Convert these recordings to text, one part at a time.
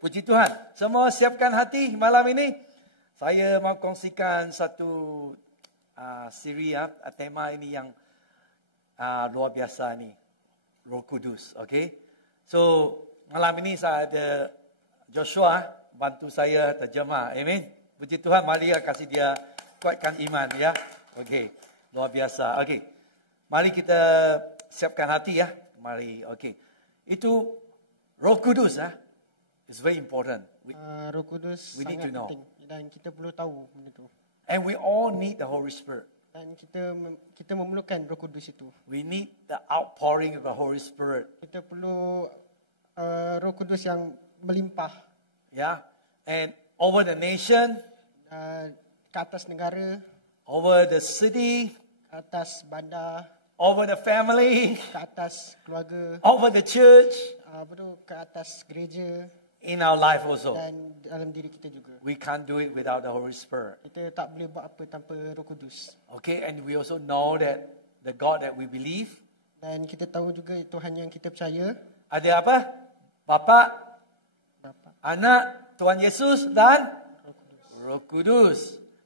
puji Tuhan. Semua siapkan hati malam ini. Saya mau kongsikan satu siri tema ini yang luar biasa ni. Roh Kudus, okay? So, malam ini saya ada Joshua bantu saya terjemah. Amin. Puji Tuhan, mari kasih dia kuatkan iman ya. Okay, luar biasa. Okay, mari kita siapkan hati ya. Mari, okay. Itu Roh Kudus it's very important. Roh Kudus we need sangat to know. penting dan kita perlu tahu benda itu. And we all need the Holy Spirit. Dan kita memerlukan Roh Kudus itu. We need the outpouring of the Holy Spirit. Kita perlu Roh Kudus yang melimpah. Yeah, and over the nation, Ke atas negara, over the city, ke atas bandar, over the family, ke atas keluarga, over the church, ke atas gereja in our life also. dan dalam diri kita juga. We can't do it without the Holy Spirit. Kita tak boleh buat apa tanpa Roh Kudus. Okay, and we also know that the God that we believe, Dan kita tahu juga Tuhan yang kita percaya, ada apa? Bapa, Bapa, Anak, Tuhan Yesus dan Roh Kudus. Roh Kudus.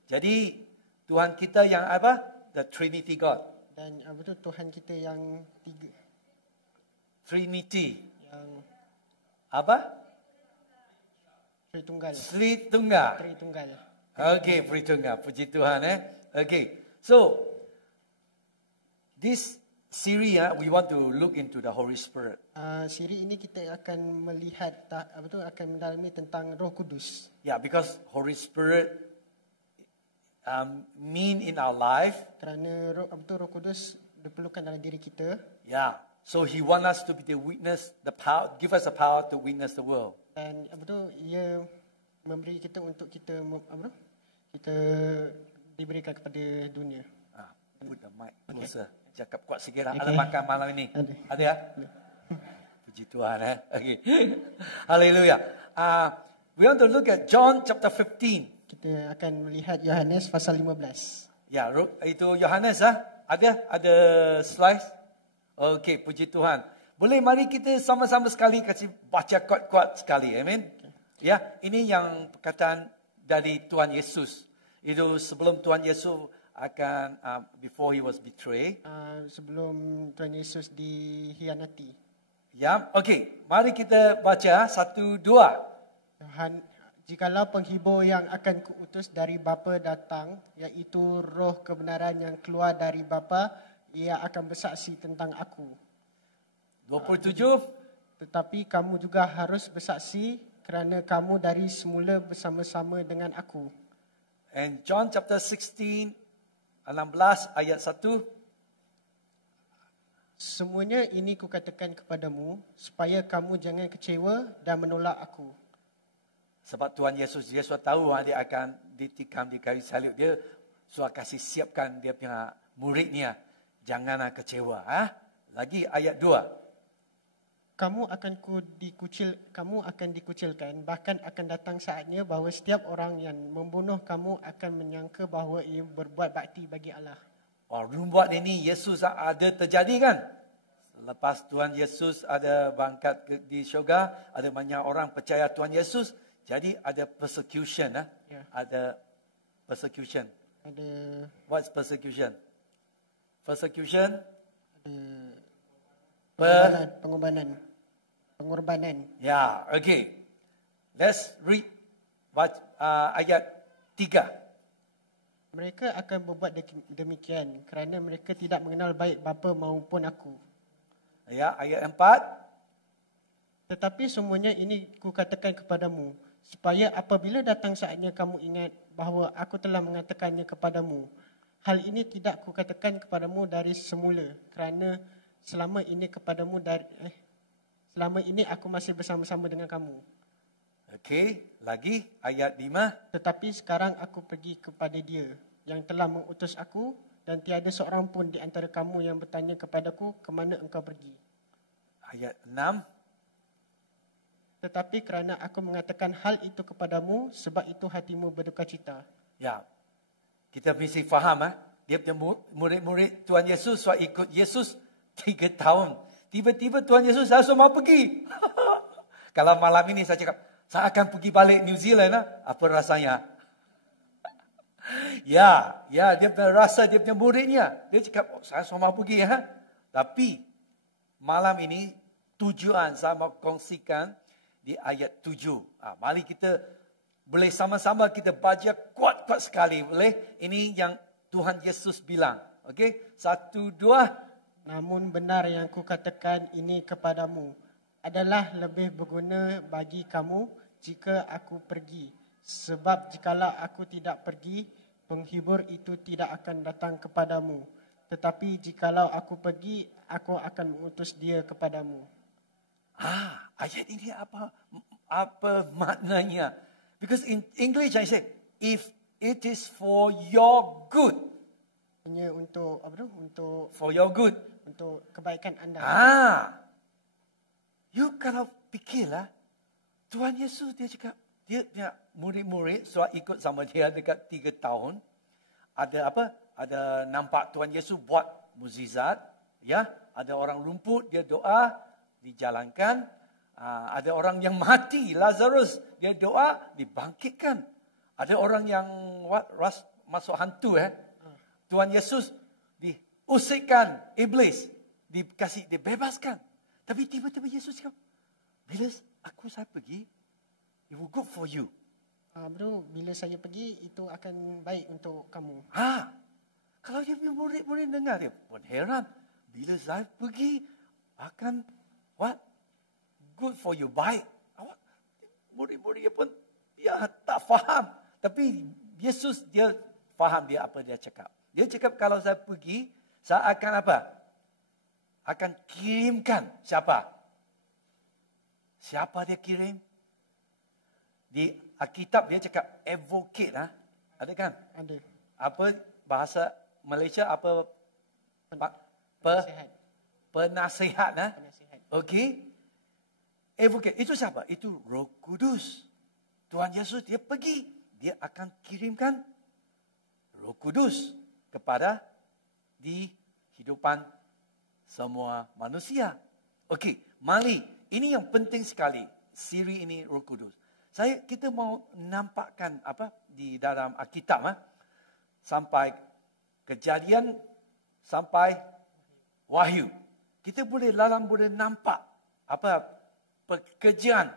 Jadi Tuhan kita yang apa? The Trinity God. Dan Tuhan kita yang tiga, Trinity. yang Apa? Tritunggal. Tritunggal. Tritunggal. Okay, Tritunggal. Puji Tuhan Okay. So this series we want to look into the Holy Spirit. Siri ini kita akan melihat akan mendalami tentang Roh Kudus. Yeah, because Holy Spirit mean in our life. Kerana Roh Kudus diperlukan dalam diri kita. Yeah. So he want us to be the witness, the power, give us the power to witness the world. Dan ia memberi kita untuk kita kita diberikan kepada dunia. Put the mic closer. Cakap kuat sikit lah. Okay. Ada makan malam ini? Ada. Ya? Puji Tuhan Okay. Hallelujah. We want to look at John chapter 15. Kita akan melihat Yohanes pasal 15. Ya, itu Yohanes Ada slide? Okay, puji Tuhan. Boleh mari kita sama-sama sekali kasih baca kuat-kuat sekali. Amin. Okay. Ya, ini yang perkataan dari Tuhan Yesus. Itu sebelum Tuhan Yesus akan before he was betrayed. Sebelum Tuhan Yesus dikhianati. Ya, okay. Mari kita baca 1, 2. Jikalau penghibur yang akan kuutus dari Bapa datang, iaitu roh kebenaran yang keluar dari Bapa, ia akan bersaksi tentang aku. 27. Tetapi kamu juga harus bersaksi kerana kamu dari semula bersama-sama dengan aku. And John chapter 16, 16 ayat 1. Semuanya ini kukatakan kepadamu, supaya kamu jangan kecewa dan menolak aku. Sebab Tuhan Yesus, dia sudah tahu dia akan ditikam di kayu salib. Dia sudah kasih siapkan dia punya muridnya. Janganlah kecewa. Lagi ayat 2. Kamu akan dikucilkan, bahkan akan datang saatnya bahawa setiap orang yang membunuh kamu akan menyangka bahawa ia berbuat bakti bagi Allah. Belum buat ini, Yesus ada terjadi kan? Lepas Tuhan Yesus ada bangkat di syurga, ada banyak orang percaya Tuhan Yesus. Jadi ada persecution. Yeah. Ada persecution. Ada What's persecution? Persecution? pengorbanan. Ya, okay. Let's read ayat 3. Mereka akan berbuat demikian kerana mereka tidak mengenal baik Bapa maupun aku. Ya, ayat 4. Tetapi semuanya ini kukatakan kepadamu, supaya apabila datang saatnya kamu ingat bahawa aku telah mengatakannya kepadamu. Hal ini tidak kukatakan kepadamu dari semula, kerana selama ini aku masih bersama-sama dengan kamu. Okey, lagi ayat 5. Tetapi sekarang aku pergi kepada Dia yang telah mengutus aku, dan tiada seorang pun di antara kamu yang bertanya kepadaku, ke mana engkau pergi. Ayat 6. Tetapi kerana aku mengatakan hal itu kepadamu, sebab itu hatimu berduka cita. Ya, kita mesti faham dia punya murid-murid Tuhan Yesus sudah ikut Yesus 3 tahun. Tiba-tiba Tuhan Yesus langsung mau pergi. Kalau malam ini saya cakap, Saya akan pergi balik New Zealand lah. Apa rasanya? Ya, dia punya rasa, dia punya muridnya. Dia cakap, saya semua pergi ya. Tapi malam ini tujuan saya mau kongsikan di ayat 7. Mari kita boleh sama-sama kita baca kuat-kuat sekali. Boleh? Ini yang Tuhan Yesus bilang. Okey? 1, 2. Namun benar yang kukatakan ini kepadamu adalah lebih berguna bagi kamu jika aku pergi. Sebab jikalau aku tidak pergi, penghibur itu tidak akan datang kepadamu. Tetapi jikalau aku pergi, aku akan mengutus dia kepadamu. Ayat ini apa maknanya? Because in English I said, if it is for your good. Hanya untuk apa tu? Untuk For your good. untuk kebaikan anda. You kalau fikirlah, Tuhan Yesus dia cakap, dia punya murid-murid sudah ikut sama dia dekat 3 tahun. Ada apa? Ada nampak Tuhan Yesus buat mukjizat, ya. Ada orang lumpuh, dia doa, dijalankan. Ada orang yang mati, Lazarus, dia doa, dibangkitkan. Ada orang yang masuk hantu, Tuhan Yesus diusirkan iblis, dibebaskan. Tapi tiba-tiba Yesus cakap, bila saya pergi, it will good for you. Bro, bila saya pergi, itu akan baik untuk kamu. Kalau dia punya murid-murid dengar, dia pun heran. Bila saya pergi, akan what? Good for you, baik. Murid-murid pun dia tak faham. Tapi Yesus dia faham dia apa dia cakap. Dia cakap kalau saya pergi, saya akan apa? Akan kirimkan siapa? Siapa dia kirim? Di Alkitab dia cakap advocate, ada kan? Ada. Apa bahasa Malaysia apa? Penasihat. Penasihat, Penasihat. Okey. Advocate itu siapa? Itu Roh Kudus. Tuhan Yesus dia pergi, dia akan kirimkan Roh Kudus kepada di hidupan semua manusia. Okey, mari. Ini yang penting sekali. Siri ini Roh Kudus. Kita mau nampakkan apa di dalam Alkitab, sampai Kejadian sampai Wahyu. Kita boleh nampak apa pekerjaan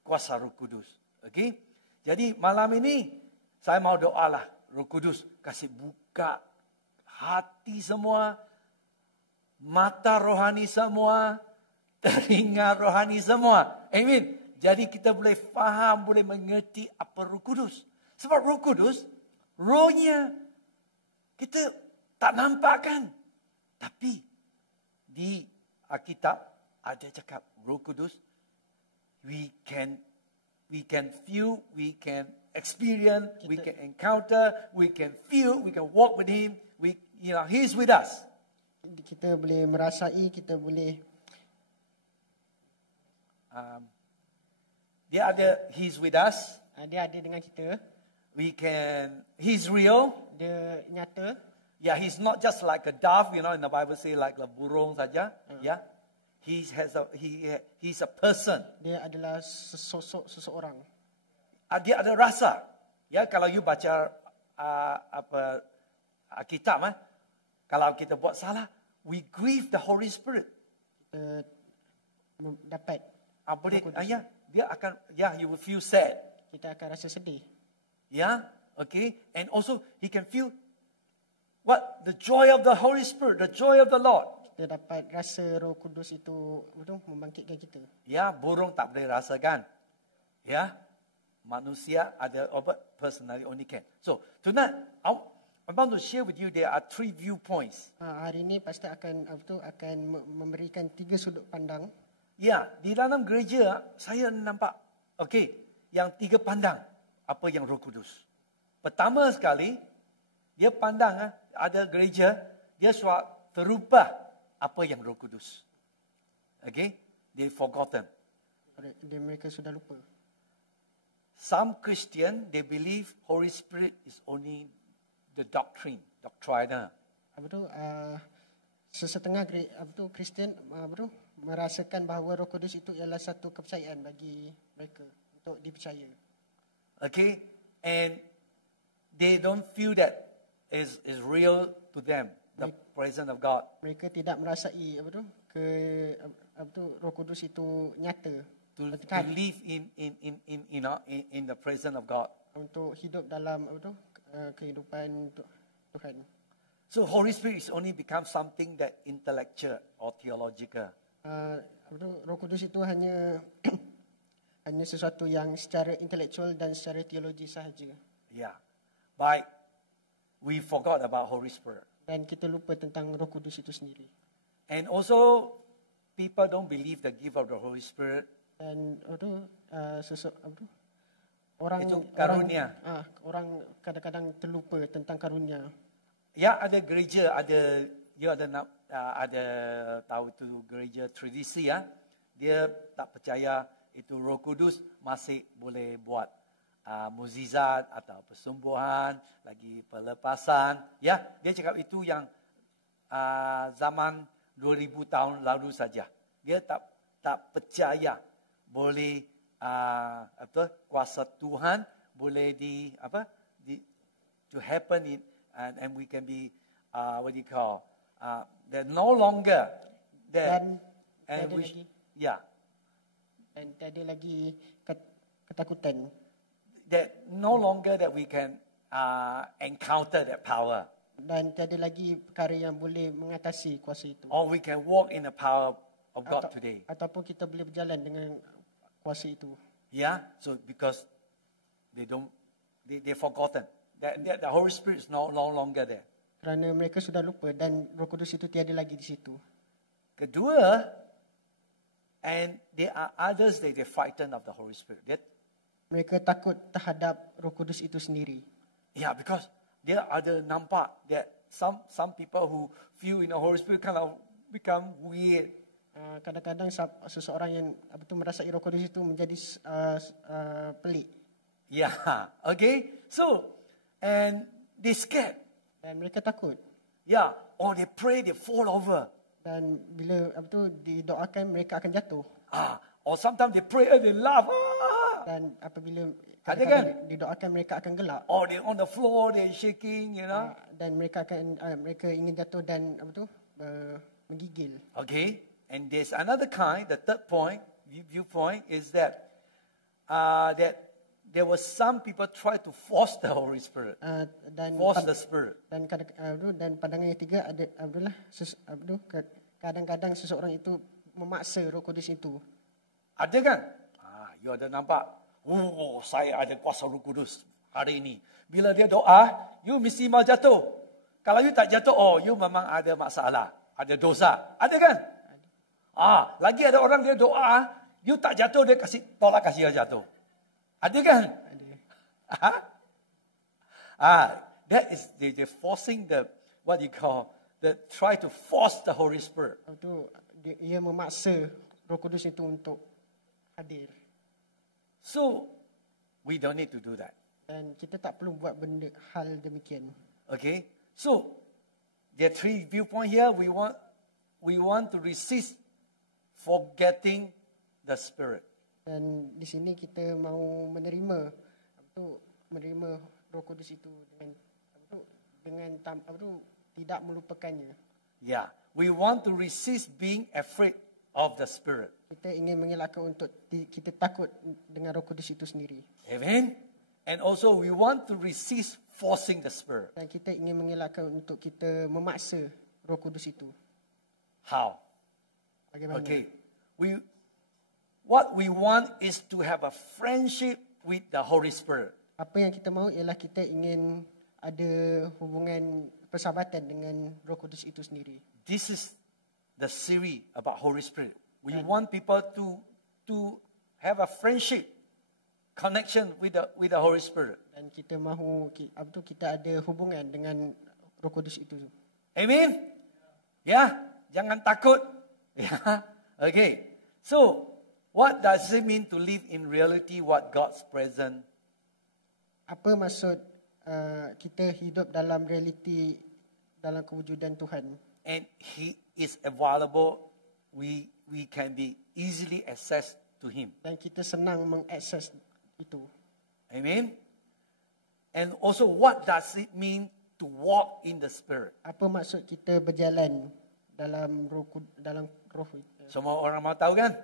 kuasa Roh Kudus. Okey? Jadi malam ini saya mau doalah Roh Kudus kasih buka hati semua, mata rohani semua, telinga rohani semua. Amin. Jadi kita boleh faham, boleh mengerti apa Roh Kudus. Sebab Roh Kudus, rohnya kita tak nampakkan. Tapi di Alkitab ada cakap Roh Kudus, we can feel, we can experience, we can encounter, we can feel, we can walk with him. He's with us. Kita boleh merasai, kita boleh dia ada, he's with us. dia ada dengan kita. He's real. Dia nyata. Yeah, he's not just like a dove, in the Bible say like a burung saja. Yeah. He's a person. Dia adalah seseorang. Dia ada rasa. Ya, kalau you baca Alkitab, kalau kita buat salah, we grieve the Holy Spirit. Dapat. Dia akan, you will feel sad. Kita akan rasa sedih. Yeah, okay. And also, he can feel what? The joy of the Holy Spirit, the joy of the Lord. Kita dapat rasa Roh Kudus itu membangkitkan kita. Ya, burung tak boleh rasakan. Ya, manusia ada, personally only can. So, tonight, I'm about to share with you, there are 3 viewpoints. Hari ini pasti akan memberikan 3 sudut pandang. Ya, di dalam gereja saya nampak, yang 3 pandang apa yang Roh Kudus. Pertama sekali, dia pandang ada gereja, dia sudah terubah apa yang Roh Kudus. They forgotten. Mereka sudah lupa. Some Christian, they believe Holy Spirit is only the doctrine. Sesetengah Kristian merasakan bahawa Roh Kudus itu ialah satu kepercayaan bagi mereka. untuk dipercaya. Okay? And they don't feel that is real to them, the presence of God. Mereka tidak merasai Roh Kudus itu nyata To Betul. live in the presence of God. untuk hidup dalam kehidupan Tuhan. So Holy Spirit is only become something that intellectual or theological. Roh Kudus itu hanya hanya sesuatu yang secara intelektual dan secara teologi sahaja. Yeah. But we forgot about Holy Spirit. Dan kita lupa tentang Roh Kudus itu sendiri. And also, people don't believe the gift of the Holy Spirit. Dan orang Itu karunia. orang kadang-kadang terlupa tentang karunia. Ya, ada gereja, ada tahu tu gereja tradisi ya. Dia tak percaya itu Roh Kudus masih boleh buat mukjizat atau persembuhan, lagi pelepasan. Ya, dia cakap itu yang zaman 2000 tahun lalu saja. Dia tak percaya boleh kuasa Tuhan boleh to happen in and we can be what do you call that no longer that and we dan tiada lagi ketakutan that no longer that we can encounter that power, dan tiada lagi perkara yang boleh mengatasi kuasa itu. or we can walk in the power of God today. Ataupun kita boleh berjalan dengan kuasa itu. Yeah, so because they forgotten that the Holy Spirit is no longer there. Kerana mereka sudah lupa dan Roh Kudus itu tiada lagi di situ. Kedua, and there are others that they frightened of the Holy Spirit. Mereka takut terhadap Roh Kudus itu sendiri. Yeah, because there are the nampak that some people who feel in the Holy Spirit kind of become weird. Kadang-kadang seseorang yang merasai Roh Kudus itu menjadi pelik. Yeah, okay. So, and they scared. Dan mereka takut. Yeah, or they pray, they fall over. Dan bila didoakan mereka akan jatuh. Or sometimes they pray and they laugh. Dan apabila didoakan mereka akan gelak. Or they on the floor, they shaking, you know. Dan mereka ingin jatuh dan menggigil. Okay. And there's another kind, the third point, viewpoint, is that there were some people try to force the Holy Spirit, force the Spirit. Dan pandangan yang tiga adalah kadang-kadang seseorang itu memaksa Roh Kudus itu. Ada kan? You ada nampak? Oh, saya ada kuasa Roh Kudus hari ini. Bila dia doa, you mesti mau jatuh. Kalau you tak jatuh, you memang ada masalah, ada dosa. Ada kan? Lagi ada orang dia doa, you tak jatuh, dia tolak kasih dia jatuh. Ada kan? Ada. That is they're forcing try to force the Holy Spirit. Ia memaksa Roh Kudus itu untuk hadir. So we don't need to do that. Dan kita tak perlu buat hal demikian. Okay? So there are three viewpoints here. We want to resist forgetting the Spirit. Dan di sini kita mau menerima Roh Kudus itu dengan tidak melupakannya. Yeah, we want to resist being afraid of the Spirit. Kita ingin mengelakkan untuk kita takut dengan Roh Kudus itu sendiri. Amen. And also we want to resist forcing the Spirit. Dan kita ingin mengelakkan untuk kita memaksa Roh Kudus itu. How? Bagaimana? Okay. What we want is to have a friendship with the Holy Spirit. Apa yang kita mahu ialah kita ingin ada hubungan persahabatan dengan Roh Kudus itu sendiri. This is the series about Holy Spirit. We want people to have a friendship connection with the Holy Spirit. Dan kita mahu kita ada hubungan dengan Roh Kudus itu. Amen. Ya, jangan takut. Ya. Okay. So, what does it mean to live in reality what God's present? Apa maksud kita hidup dalam realiti dalam kewujudan Tuhan? And He is available. We can be easily access to Him. Dan kita senang mengakses itu. Amen. And also, what does it mean to walk in the Spirit? Apa maksud kita berjalan dalam roh itu? Semua orang mau tahu kan?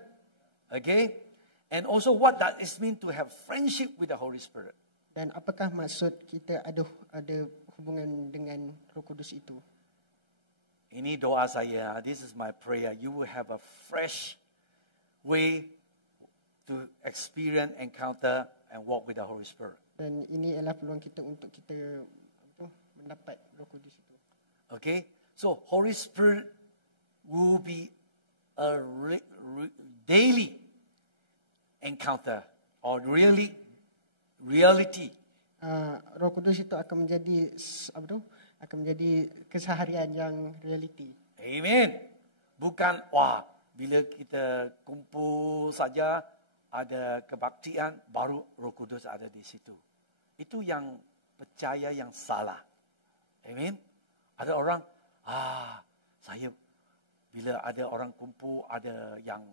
Okay. And also, what does it mean to have friendship with the Holy Spirit? Dan apakah maksud kita ada hubungan dengan Roh Kudus itu? Ini doa saya. This is my prayer. You will have a fresh way to experience, encounter, and walk with the Holy Spirit. Dan ini adalah peluang kita untuk kita mendapat Roh Kudus itu. Okay. So, Holy Spirit will be a daily encounter or reality. Roh Kudus itu akan menjadi akan menjadi keseharian yang reality. Amen. Bukan bila kita kumpul saja ada kebaktian baru Roh Kudus ada di situ. Itu yang percaya yang salah. Amen. Ada orang saya bila ada orang kumpul ada yang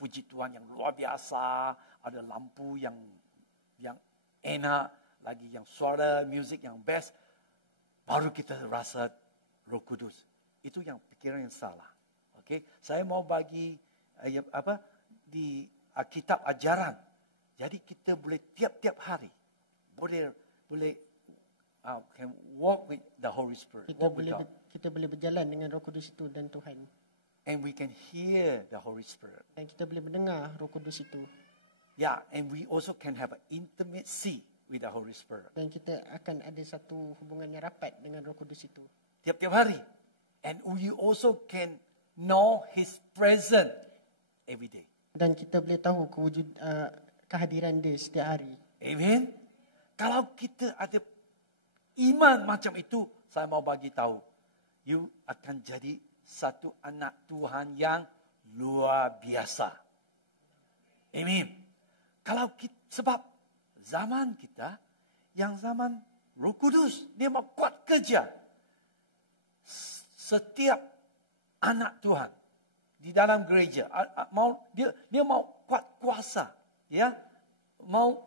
puji Tuhan yang luar biasa, ada lampu yang enak, lagi yang suara music yang best, baru kita rasa Roh Kudus. Itu yang pikiran yang salah. Okay? Saya mau bagi di kitab ajaran. Jadi kita boleh tiap-tiap hari boleh can walk with the Holy Spirit. Kita boleh berjalan dengan Roh Kudus itu dan Tuhan. And we can hear the Holy Spirit. Dan kita boleh mendengar Roh Kudus itu. Yeah, and we also can have an intimacy with the Holy Spirit. Dan kita akan ada satu hubungan yang rapat dengan Roh Kudus itu. Tiap-tiap hari. And we also can know His presence every day. Dan kita boleh tahu kehadiran dia setiap hari. Amen. Kalau kita ada iman macam itu, saya mau bagi tahu, you akan jadi satu anak Tuhan yang luar biasa. Amen. Sebab zaman kita, yang zaman Roh Kudus, dia mau kuat kerja. Setiap anak Tuhan di dalam gereja, dia mau kuat kuasa, ya, mau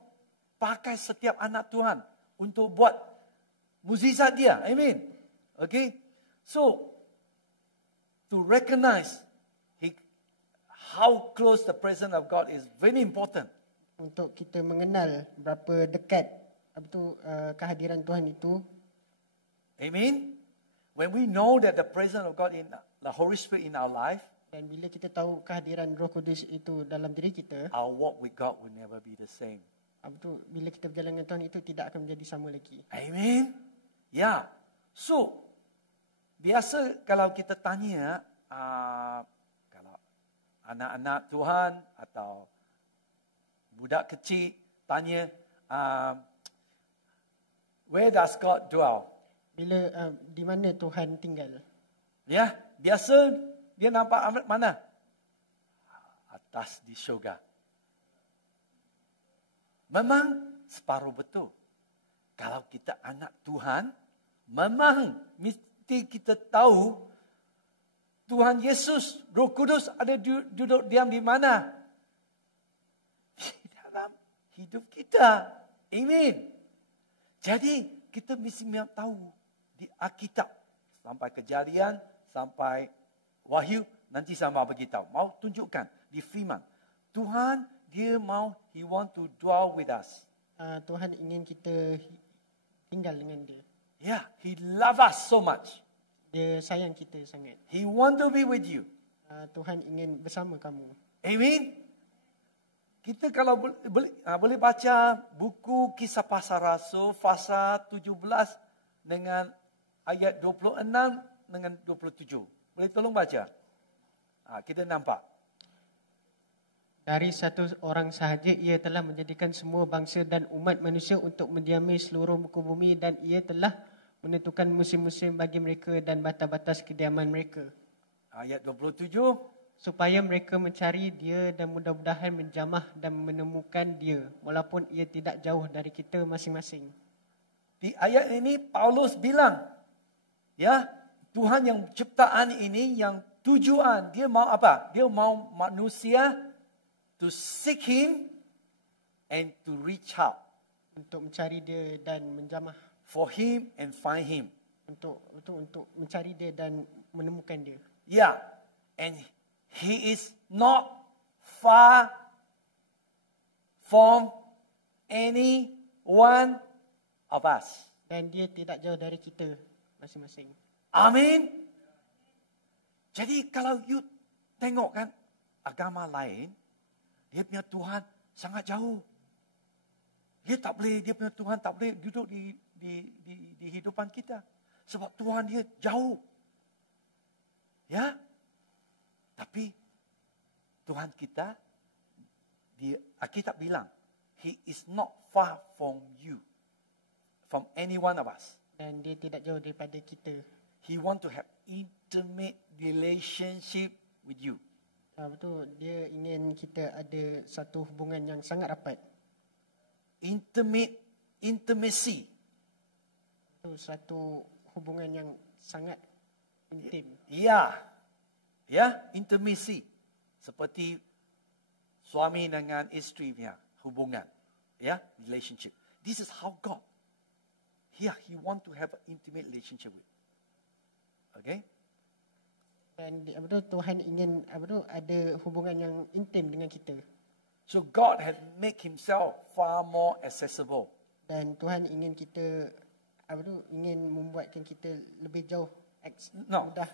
pakai setiap anak Tuhan untuk buat mukjizat dia. Amen. Okay. So, to recognize how close the presence of God is very important. Untuk kita mengenal berapa dekat kehadiran Tuhan itu. Amen. When we know that the presence of God in the Holy Spirit in our life, dan bila kita tahu kehadiran Roh Kudus itu dalam diri kita, our walk with God will never be the same. Bila kita berjalan dengan Tuhan itu tidak akan menjadi sama lagi. Amen. Ya. So, biasa kalau kita tanya, kalau anak-anak Tuhan atau budak kecil tanya, where does God dwell? Di mana Tuhan tinggal? Ya, biasa dia nampak mana? Atas di syurga. Memang separuh betul. Kalau kita anak Tuhan, memang mesti kita tahu Tuhan Yesus, Roh Kudus ada duduk diam di mana? Di dalam hidup kita. Amin. Jadi kita mesti tahu di Alkitab sampai Kejadian, sampai Wahyu, nanti saya mau beritahu. Mau tunjukkan di firman. Tuhan dia mau, He want to dwell with us. Tuhan ingin kita tinggal dengan dia. Yeah, He love us so much. Dia sayang kita sangat. He want to be with you. Tuhan ingin bersama kamu. Amen. Kita kalau boleh baca buku Kisah Para Rasul pasal 17 dengan ayat 26 dengan 27. Boleh tolong baca? Kita nampak. Dari satu orang sahaja ia telah menjadikan semua bangsa dan umat manusia untuk mendiami seluruh muka bumi, dan ia telah menentukan musim-musim bagi mereka dan batas-batas kediaman mereka. Ayat 27. Supaya mereka mencari dia dan mudah-mudahan menjamah dan menemukan dia, walaupun ia tidak jauh dari kita masing-masing. Di ayat ini Paulus bilang, ya, Tuhan yang ciptaan ini yang tujuan dia mau apa? Dia mau manusia to seek Him and to reach out untuk mencari dia dan menjamah, for him and find him. untuk mencari dia dan menemukan dia. Yeah. And he is not far from any one of us. Dan dia tidak jauh dari kita masing-masing. Amin. Jadi kalau you tengok kan agama lain, dia punya Tuhan sangat jauh. Dia punya Tuhan tak boleh duduk di hidupan kita. Sebab Tuhan dia jauh. Ya. Tapi Tuhan kita, Alkitab bilang, He is not far from you, from any one of us. Dan dia tidak jauh daripada kita. He want to have intimate relationship with you. Betul, dia ingin kita ada satu hubungan yang sangat rapat. Intimacy. Itu satu hubungan yang sangat intim. Ya, intimacy. Seperti suami dengan isteri punya hubungan. Ya, relationship. This is how God. He want to have an intimate relationship with. Okay? Dan Tuhan ingin ada hubungan yang intim dengan kita. So God had make himself far more accessible. Dan Tuhan ingin kita ingin membuatkan kita lebih jauh mudah,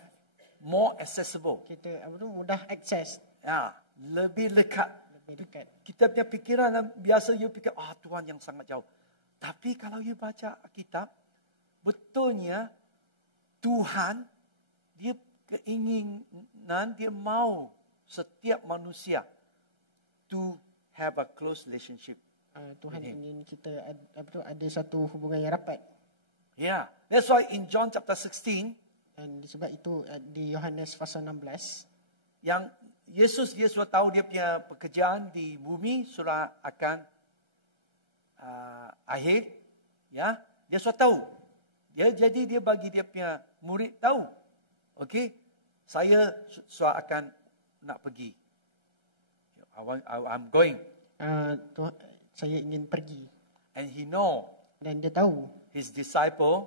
more accessible. kita mudah akses, Ya, lebih dekat. lebih dekat. Kita punya pikiran biasa you fikir Tuhan yang sangat jauh. Tapi kalau you baca Alkitab, betulnya Tuhan dia keinginan dia mau setiap manusia to have a close relationship. Tuhan ingin kita ada satu hubungan yang rapat. Yeah, that's why in John chapter 16, Dan sebab itu di Yohanes pasal 16, yang Yesus dia sudah tahu dia punya pekerjaan di bumi sudah akan akhir, ya, dia sudah tahu. Jadi dia bagi dia punya murid tahu, okay, saya sudah akan nak pergi. I'm going. Saya ingin pergi. And he know Dan dia tahu his disciple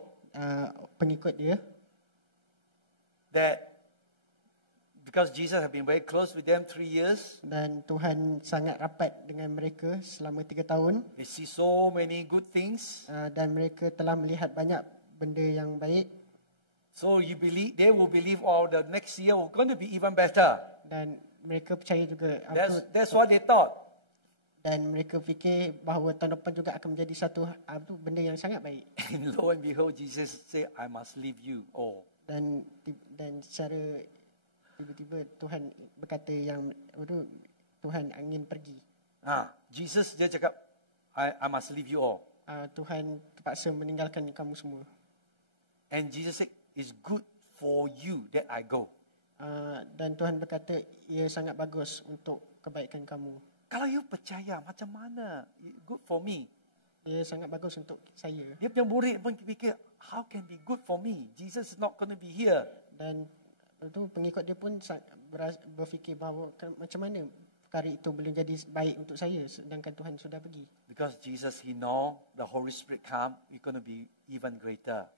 pengikut dia, that because Jesus have been very close with them 3 years, dan Tuhan sangat rapat dengan mereka selama 3 tahun, they see so many good things. dan mereka telah melihat banyak benda yang baik, So they will believe the next year will going to be even better. dan mereka percaya juga That's what they thought. dan mereka fikir bahawa tahun depan juga akan menjadi satu benda yang sangat baik. And lo and behold, Jesus say, I must leave you all. Dan secara tiba-tiba Tuhan berkata yang Tuhan ingin pergi. Jesus dia cakap, I must leave you all. Tuhan terpaksa meninggalkan kamu semua. And Jesus said, it's good for you that I go. Dan Tuhan berkata, ia sangat bagus untuk kebaikan kamu. Kalau you percaya, macam mana? Good for me. Ia sangat bagus untuk saya. Dia punya murid pun fikir, how can be good for me? Jesus is not going to be here. Dan itu pengikut dia pun berfikir bahawa macam mana perkara itu boleh jadi baik untuk saya sedangkan Tuhan sudah pergi. Because Jesus, he know the Holy Spirit come, it's going to be even greater.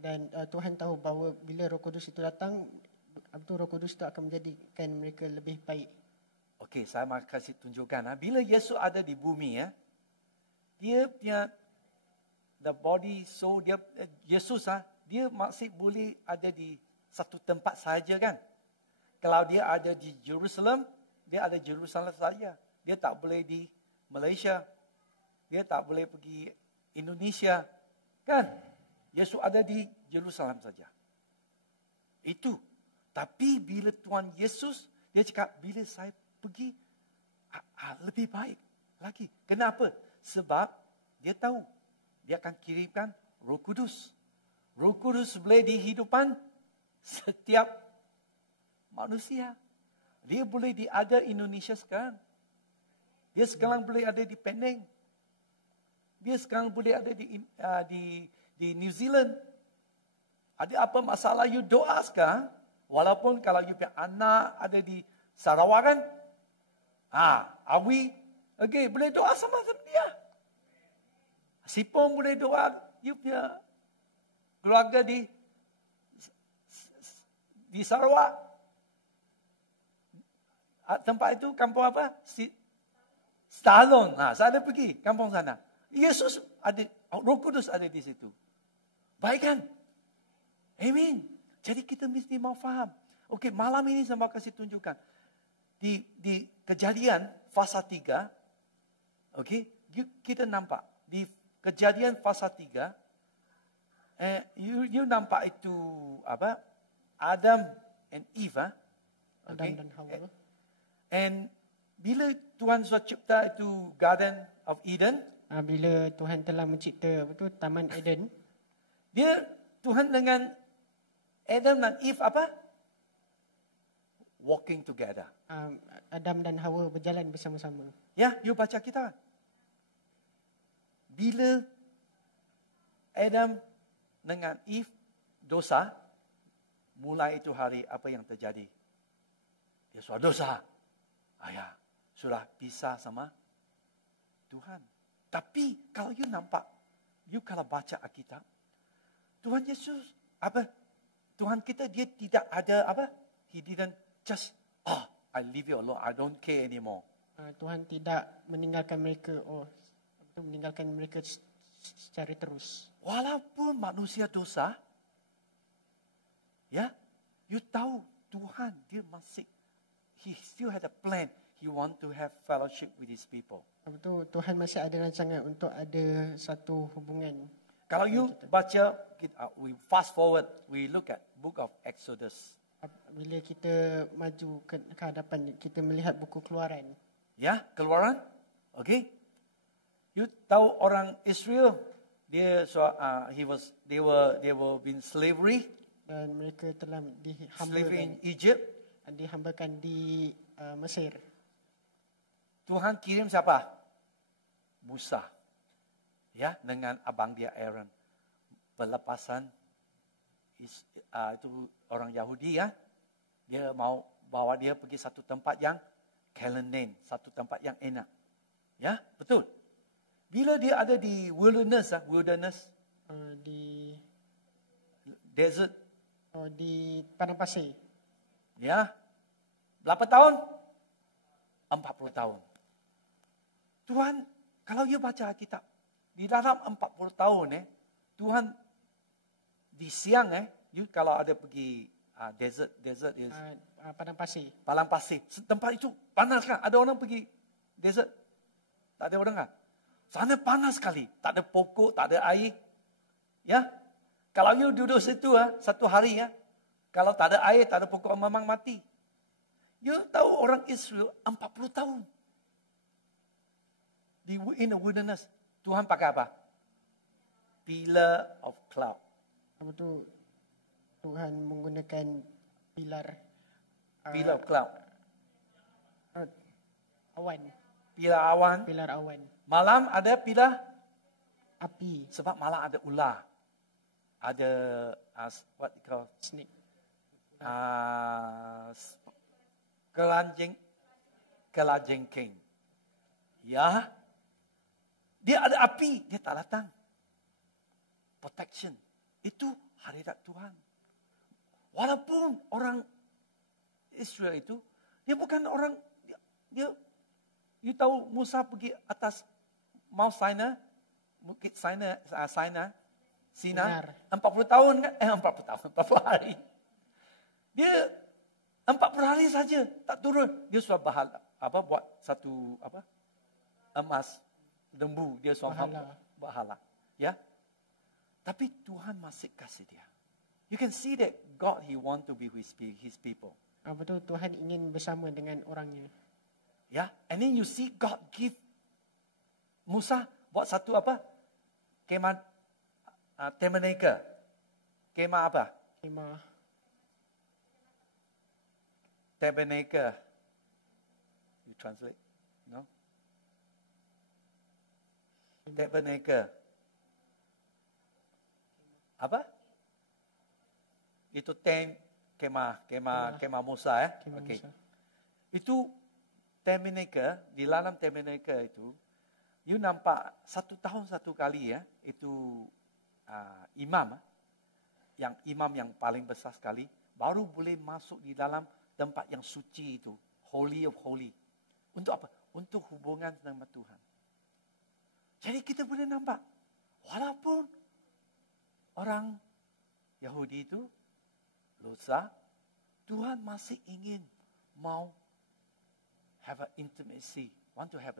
Dan Tuhan tahu bahawa bila Roh Kudus itu datang, Roh Kudus itu akan menjadikan mereka lebih baik. Okey, saya mau kasih tunjukkan. Bila Yesus ada di bumi, dia punya the body soul dia Yesus dia masih boleh ada di satu tempat saja kan. Kalau dia ada di Jerusalem, dia ada Jerusalem saja. Dia tak boleh di Malaysia. Dia tak boleh pergi Indonesia. Kan? Yesus ada di Jerusalem saja. Itu. Tapi bila Tuhan Yesus, dia cakap, bila saya pergi, lebih baik lagi. Kenapa? Sebab dia tahu, dia akan kirimkan Roh Kudus. Roh Kudus boleh di hidupan setiap manusia. Dia boleh ada Indonesia sekarang. Dia sekarang boleh ada di Penang. Dia sekarang boleh ada di New Zealand. Ada apa masalah you doa sekarang? Walaupun kalau you punya anak ada di Sarawak kan? Awi Okey, boleh doa sama-sama dia. Sipong boleh doa, you punya keluarga di Sarawak. Tempat itu kampung apa? Stalon. Saya ada pergi kampung sana. Yesus ada, Roh Kudus ada di situ. Baik kan? Amin. Jadi kita mesti mau faham. Okey, malam ini saya mau kasih tunjukkan. Di Kejadian pasal 3, okey, kita nampak di Kejadian pasal 3, you nampak itu apa? Adam and Eve, Adam dan Hawa. And bila Tuhan sudah cipta itu Garden of Eden, Bila Tuhan telah mencipta Taman Eden, Tuhan dengan Adam dan Eve apa? Walking together. Adam dan Hawa berjalan bersama-sama. Ya, you baca kita. Bila Adam dengan Eve dosa, mulai itu hari apa yang terjadi? Dia sudah dosa. Sudah pisah sama Tuhan. Tapi kalau you nampak, you kalau baca Alkitab, Tuhan Yesus Tuhan kita dia tidak ada He didn't just I leave you alone. I don't care anymore. Tuhan tidak meninggalkan mereka meninggalkan mereka secara terus. Walaupun manusia dosa, you tahu Tuhan dia masih He still had a plan. He want to have fellowship with his people. Betul, Tuhan masih ada rancangan untuk ada satu hubungan. Kalau you baca, we fast forward, we look at book of Exodus. Bila kita maju ke hadapan, kita melihat buku Keluaran. Ya, Keluaran. Okay. You tahu orang Israel, they were in slavery. Dan mereka telah slavery in Egypt. Dihambakan di Mesir. Tuhan kirim siapa? Musa. Ya, dengan abang dia Aaron. Pelepasan itu orang Yahudi ya. Dia mau bawa dia pergi satu tempat yang Canaan, satu tempat yang enak. Ya, betul. Bila dia ada di wilderness, di desert, di padang pasir. Ya. Berapa tahun? 40 tahun. Tuhan, kalau you baca Alkitab, di dalam 40 tahun Tuhan di siang you kalau ada pergi desert padang pasir. Tempat itu panas kan? Ada orang pergi desert? Tak ada orang kan? Sana panas sekali. Tak ada pokok, tak ada air. Ya. Kalau you duduk situ satu hari kalau tak ada air, tak ada pokok, memang mati. You tahu orang Israel 40 tahun. In the wilderness. Tuhan pakai apa? Pillar of cloud. Betul. Tuhan menggunakan pilar. Pillar of cloud. Awan. Pilar awan. Pilar awan. Malam ada pilar api. Sebab malam ada ular. Ada what you call snake. Kelajengking. Ya. Dia ada api, dia tak datang. Protection. Itu hadirat Tuhan. Walaupun orang Israel itu, dia bukan orang, dia you tahu Musa pergi atas Mount Sinai, Bukit Sinai, 40 tahun kan? 40 hari. Dia 40 hari saja tak turun. Dia sudah buat satu emas lembu dia sudah bahala. Ya. Tapi Tuhan masih kasih dia. You can see that God he want to be with his people. Betul, Tuhan ingin bersama dengan orangnya. Ya, and then you see God give Musa buat satu kemah tabernacle. Kemah apa? Tabernacle. You translate? No? Tabernacle. Apa? Itu tent kemah Musa Kemah Okay. Musa. Itu Tabernacle, di dalam tabernacle itu, you nampak 1 tahun 1 kali ya, itu imam yang paling besar sekali, baru boleh masuk di dalam tempat yang suci itu, Holy of Holy. Untuk apa? Untuk hubungan dengan Tuhan. Jadi kita boleh nampak, walaupun orang Yahudi itu dosa, Tuhan masih ingin mau have an intimacy, want to have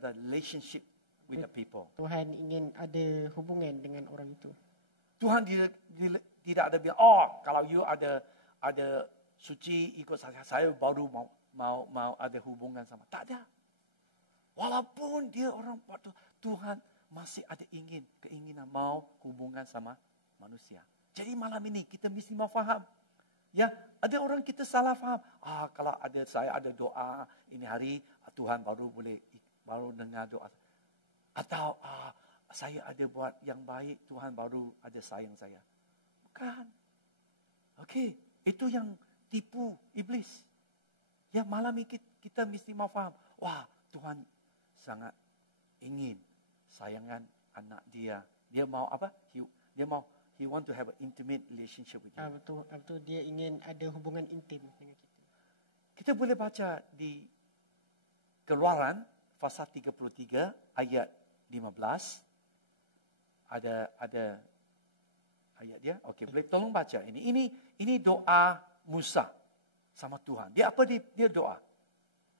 the relationship with the people. Tuhan ingin ada hubungan dengan orang itu. Tuhan tidak ada bilang, oh kalau you ada suci ikut saya baru mau ada hubungan sama. Tak ada. Walaupun dia orang waktu Tuhan masih ada keinginan mau hubungan sama manusia. Jadi malam ini kita mesti mau faham. Ya, ada orang kita salah faham. Kalau saya ada doa ini hari, Tuhan baru dengar doa. Atau saya ada buat yang baik, Tuhan baru ada sayang saya. Bukan. Okey, itu yang tipu iblis. Ya, malam ini kita mesti mau faham. Wah, Tuhan sangat ingin sayangan anak dia. Dia mau apa? He want to have an intimate relationship with you. Betul, dia ingin ada hubungan intim dengan kita. Kita boleh baca di Keluaran pasal 33 ayat 15. Ada ayat dia. Okey, boleh tolong baca ini. Ini doa Musa sama Tuhan. Dia doa.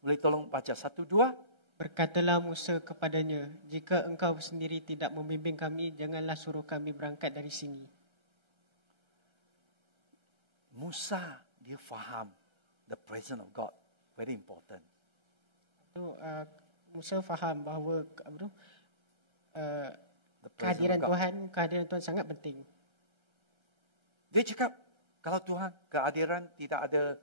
Boleh tolong baca 1 2. Berkatalah Musa kepadanya, jika engkau sendiri tidak membimbing kami, janganlah suruh kami berangkat dari sini. Musa, dia faham the presence of God. Very important. Musa faham bahawa kehadiran Tuhan sangat penting. Dia cakap, kalau Tuhan kehadiran tidak ada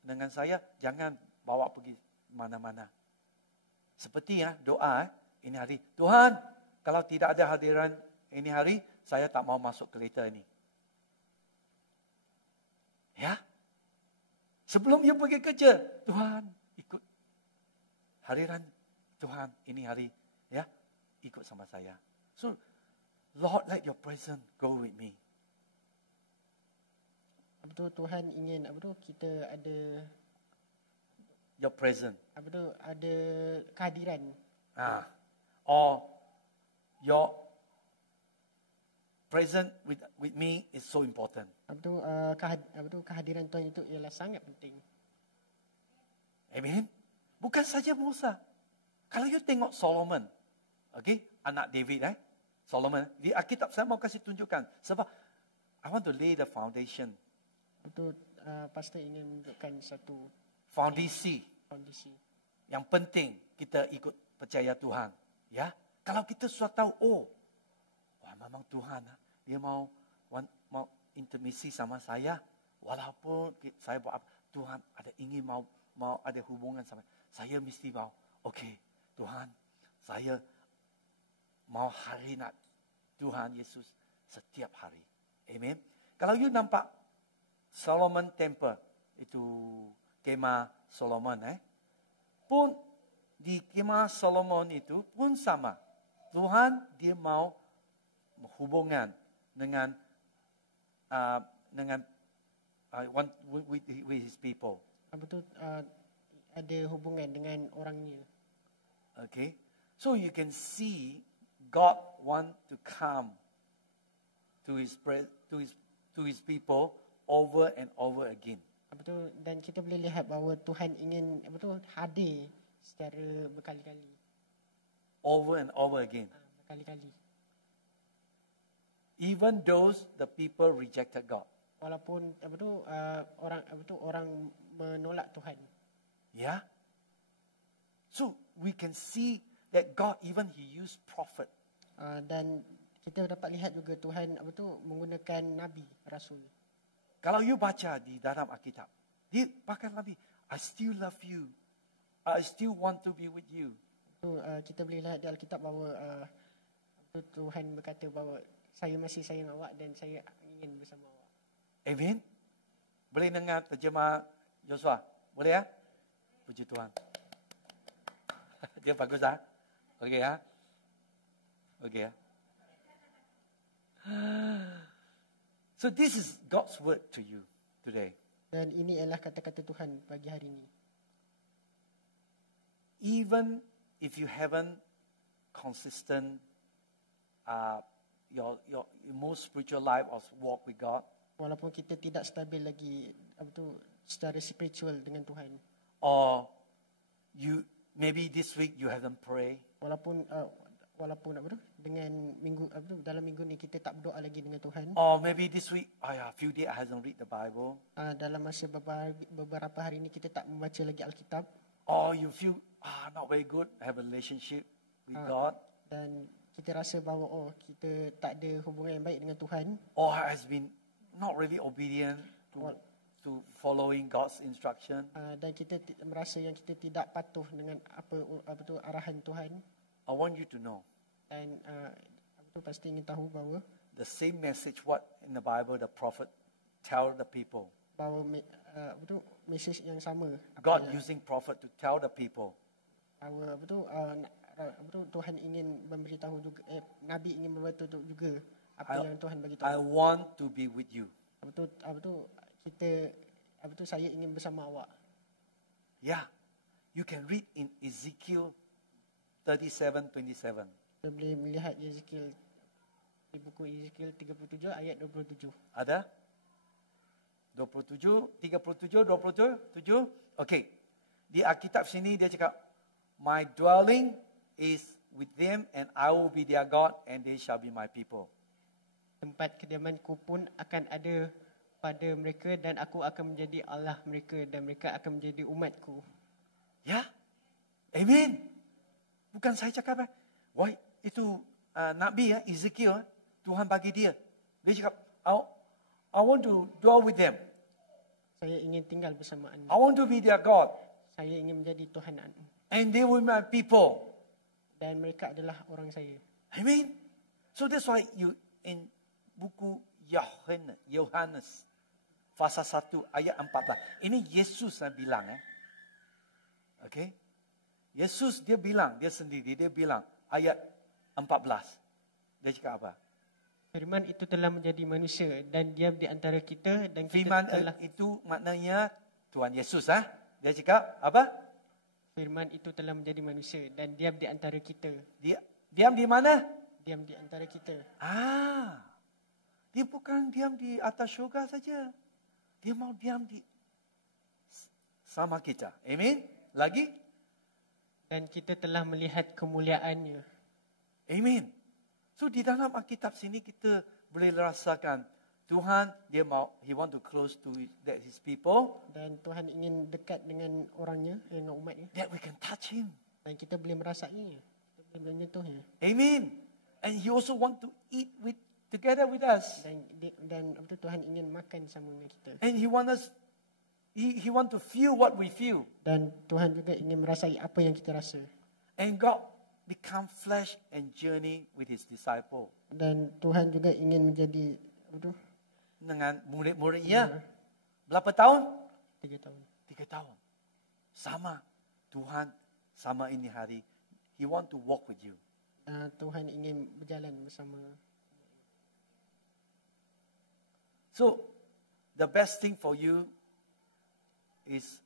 dengan saya, jangan bawa pergi mana-mana. Seperti doa ini hari. Tuhan, kalau tidak ada hadiran ini hari, saya tak mau masuk kereta ini. Ya. Sebelum you pergi kerja, Tuhan ikut hadiran Tuhan ini hari. Ya. Ikut sama saya. So, Lord, let your presence go with me. Tuhan ingin kita ada your presence. Ada kehadiran. Or your presence with me is so important. Kehadiran Tuhan itu ialah sangat penting. Amen. Bukan saja Musa. Kalau you tengok Solomon, okay, anak David, Solomon, di Alkitab saya mau kasih tunjukkan. Sebab I want to lay the foundation. Pastor ingin menunjukkan satu fondasi yang penting kita ikut percaya Tuhan. Ya, kalau kita sudah tahu, memang Tuhan dia mau intimasi sama saya, walaupun saya buat apa, Tuhan ingin mau ada hubungan sama saya, mesti mau. Okey, Tuhan, saya mau hari nak Tuhan Yesus setiap hari. Amen. Kalau you nampak Solomon Temple itu kemah Solomon, pun di kemah Solomon itu pun sama. Tuhan dia mau hubungan dengan with his people. Ada hubungan dengan orangnya. Okay, so you can see God want to come to his people over and over again. Dan kita boleh lihat bahawa Tuhan ingin hadir secara berkali-kali. Over and over again. Berkali-kali. Even those the people rejected God. Walaupun orang menolak Tuhan. Yeah. So we can see that God even he used prophet. Dan kita dapat lihat juga Tuhan menggunakan nabi, rasul. Kalau you baca di dalam Alkitab, dia pakai nabi, I still love you. I still want to be with you. Kita boleh lihat di Alkitab bahawa Tuhan berkata bahawa saya masih sayang awak dan saya ingin bersama awak. Amen. Boleh dengar terjemah Joshua? Boleh ya? Puji Tuhan. Dia bagus ah. Okey ah. Okey ah. So this is God's word to you today. Dan ini ialah kata-kata Tuhan pagi hari ini. Even if you haven't consistent your most spiritual life or walk with God, Walaupun kita tidak stabil lagi secara spiritual dengan Tuhan. or you maybe this week you haven't prayed, Walaupun dengan dalam minggu ni kita tak berdoa lagi dengan Tuhan. or maybe this week few days I haven't read the Bible, Dalam masa beberapa hari ini kita tak membaca lagi Alkitab. or you feel not very good, have a relationship with God, Dan kita rasa bahawa kita tak ada hubungan yang baik dengan Tuhan. or has been not really obedient to following God's instruction. Dan kita merasa yang kita tidak patuh dengan arahan Tuhan. I want you to know Dan pasti ingin tahu bahawa the same message what in the Bible the prophet tell the people. mesej yang sama. God using prophet to tell the people. Bahawa Tuhan ingin memberitahu juga, Nabi ingin memberitahu juga apa yang Tuhan bagi tahu. I want to be with you. Saya ingin bersama awak. Yeah, you can read in Ezekiel 37:27. Kita boleh melihat Ezekiel di buku Ezekiel 37 ayat 27. Ada? 27, 37, 27. Okay. Di Alkitab sini dia cakap, my dwelling is with them and I will be their God and they shall be my people. Tempat kediamanku pun akan ada pada mereka dan aku akan menjadi Allah mereka dan mereka akan menjadi umatku. Ya? Amen. Bukan saya cakap. Wah, itu Nabi Ezekiel, Tuhan bagi dia. Dia cakap, I want to dwell with them. Saya ingin tinggal bersama anda. I want to be their God. Saya ingin menjadi Tuhan anda. And they will be my people. Dan mereka adalah orang saya. Amen. So that's why you in buku Yohanes pasal 1 ayat 14. Ini Yesus yang bilang. Okay. Yesus dia bilang, dia sendiri, dia bilang ayat 14. Dia cakap apa? Firman itu telah menjadi manusia dan diam di antara kita dan kita Firman telah itu maknanya Tuhan Yesus. Dia cakap apa? Firman itu telah menjadi manusia dan diam di antara kita. Dia diam di mana? Diam di antara kita. Dia bukan diam di atas syurga saja. Dia mau diam di sama kita. Amen. Lagi? Dan kita telah melihat kemuliaannya. Amen. So di dalam Alkitab sini kita boleh rasakan Tuhan dia mau, He want to close to His people. Dan Tuhan ingin dekat dengan orangnya, dengan umatnya. That we can touch Him. Dan kita boleh merasainya. Kita boleh menyentuhnya. Amen. And He also want to eat together with us. Dan Tuhan ingin makan sama dengan kita. And He want us, He want to feel what we feel. Dan Tuhan juga ingin merasai apa yang kita rasa. And God become flesh and journey with His disciple. Dan Tuhan juga ingin menjadi dengan murid-muridnya. Berapa tahun? 3 tahun. 3 tahun. Sama Tuhan, sama ini hari. He want to walk with you. Tuhan ingin berjalan bersama. So, the best thing for you is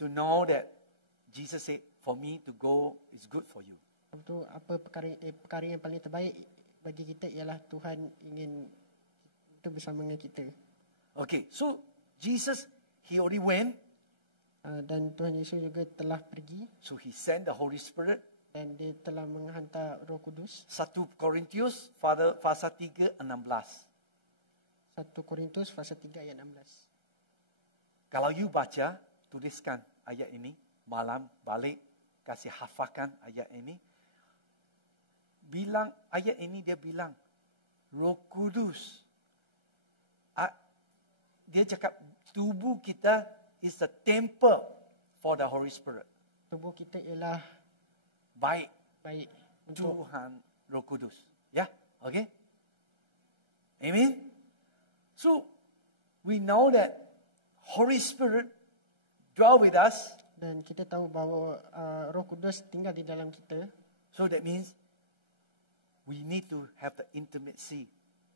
to know that Jesus said, for me to go is good for you. Perkara yang paling terbaik bagi kita ialah Tuhan ingin kita bersama dengan kita. Okay, so Jesus, He already went. Dan Tuhan Yesus juga telah pergi. So He sent the Holy Spirit. Dan dia telah menghantar Roh Kudus. 1 Korintus pasal 3 16. 1 Korintus pasal 3 ayat 16. Kalau you baca, tuliskan ayat ini, malam balik, kasih hafalkan ayat ini. Bilang, ayat ini dia bilang, Roh Kudus. Dia cakap, tubuh kita is a temple for the Holy Spirit. Tubuh kita ialah baik untuk Tuhan Roh Kudus. Ya, okay? Amen? So, we know that Holy Spirit dwell with us. Dan kita tahu bahawa Roh Kudus tinggal di dalam kita. So that means we need to have the intimacy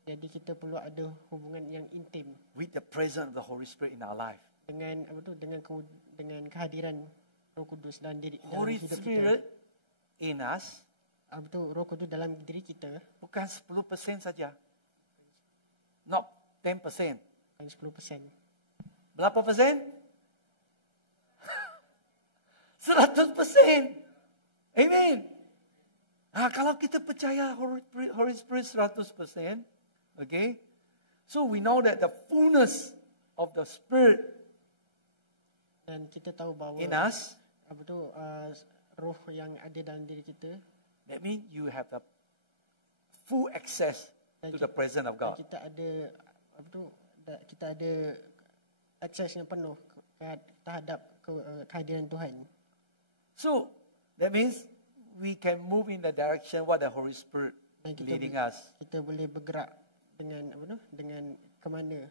Jadi kita perlu ada hubungan yang intim with the presence of the Holy Spirit in our life. dengan dengan kehadiran Roh Kudus dalam Holy hidup kita. Spirit in us Roh Kudus dalam diri kita bukan 10% saja. Not 10%. bukan 10%. Berapa persen? 100%. Amen. Kalau kita percaya Holy Spirit 100%, okay? So we know that the fullness of the Spirit Dan kita tahu bahawa in us, roh yang ada dalam diri kita, that means you have the full access to the presence of dan God. kita ada akses yang penuh terhadap kehadiran Tuhan. So that means we can move in the direction what the Holy Spirit Dan leading us. kita boleh bergerak dengan dengan ke mana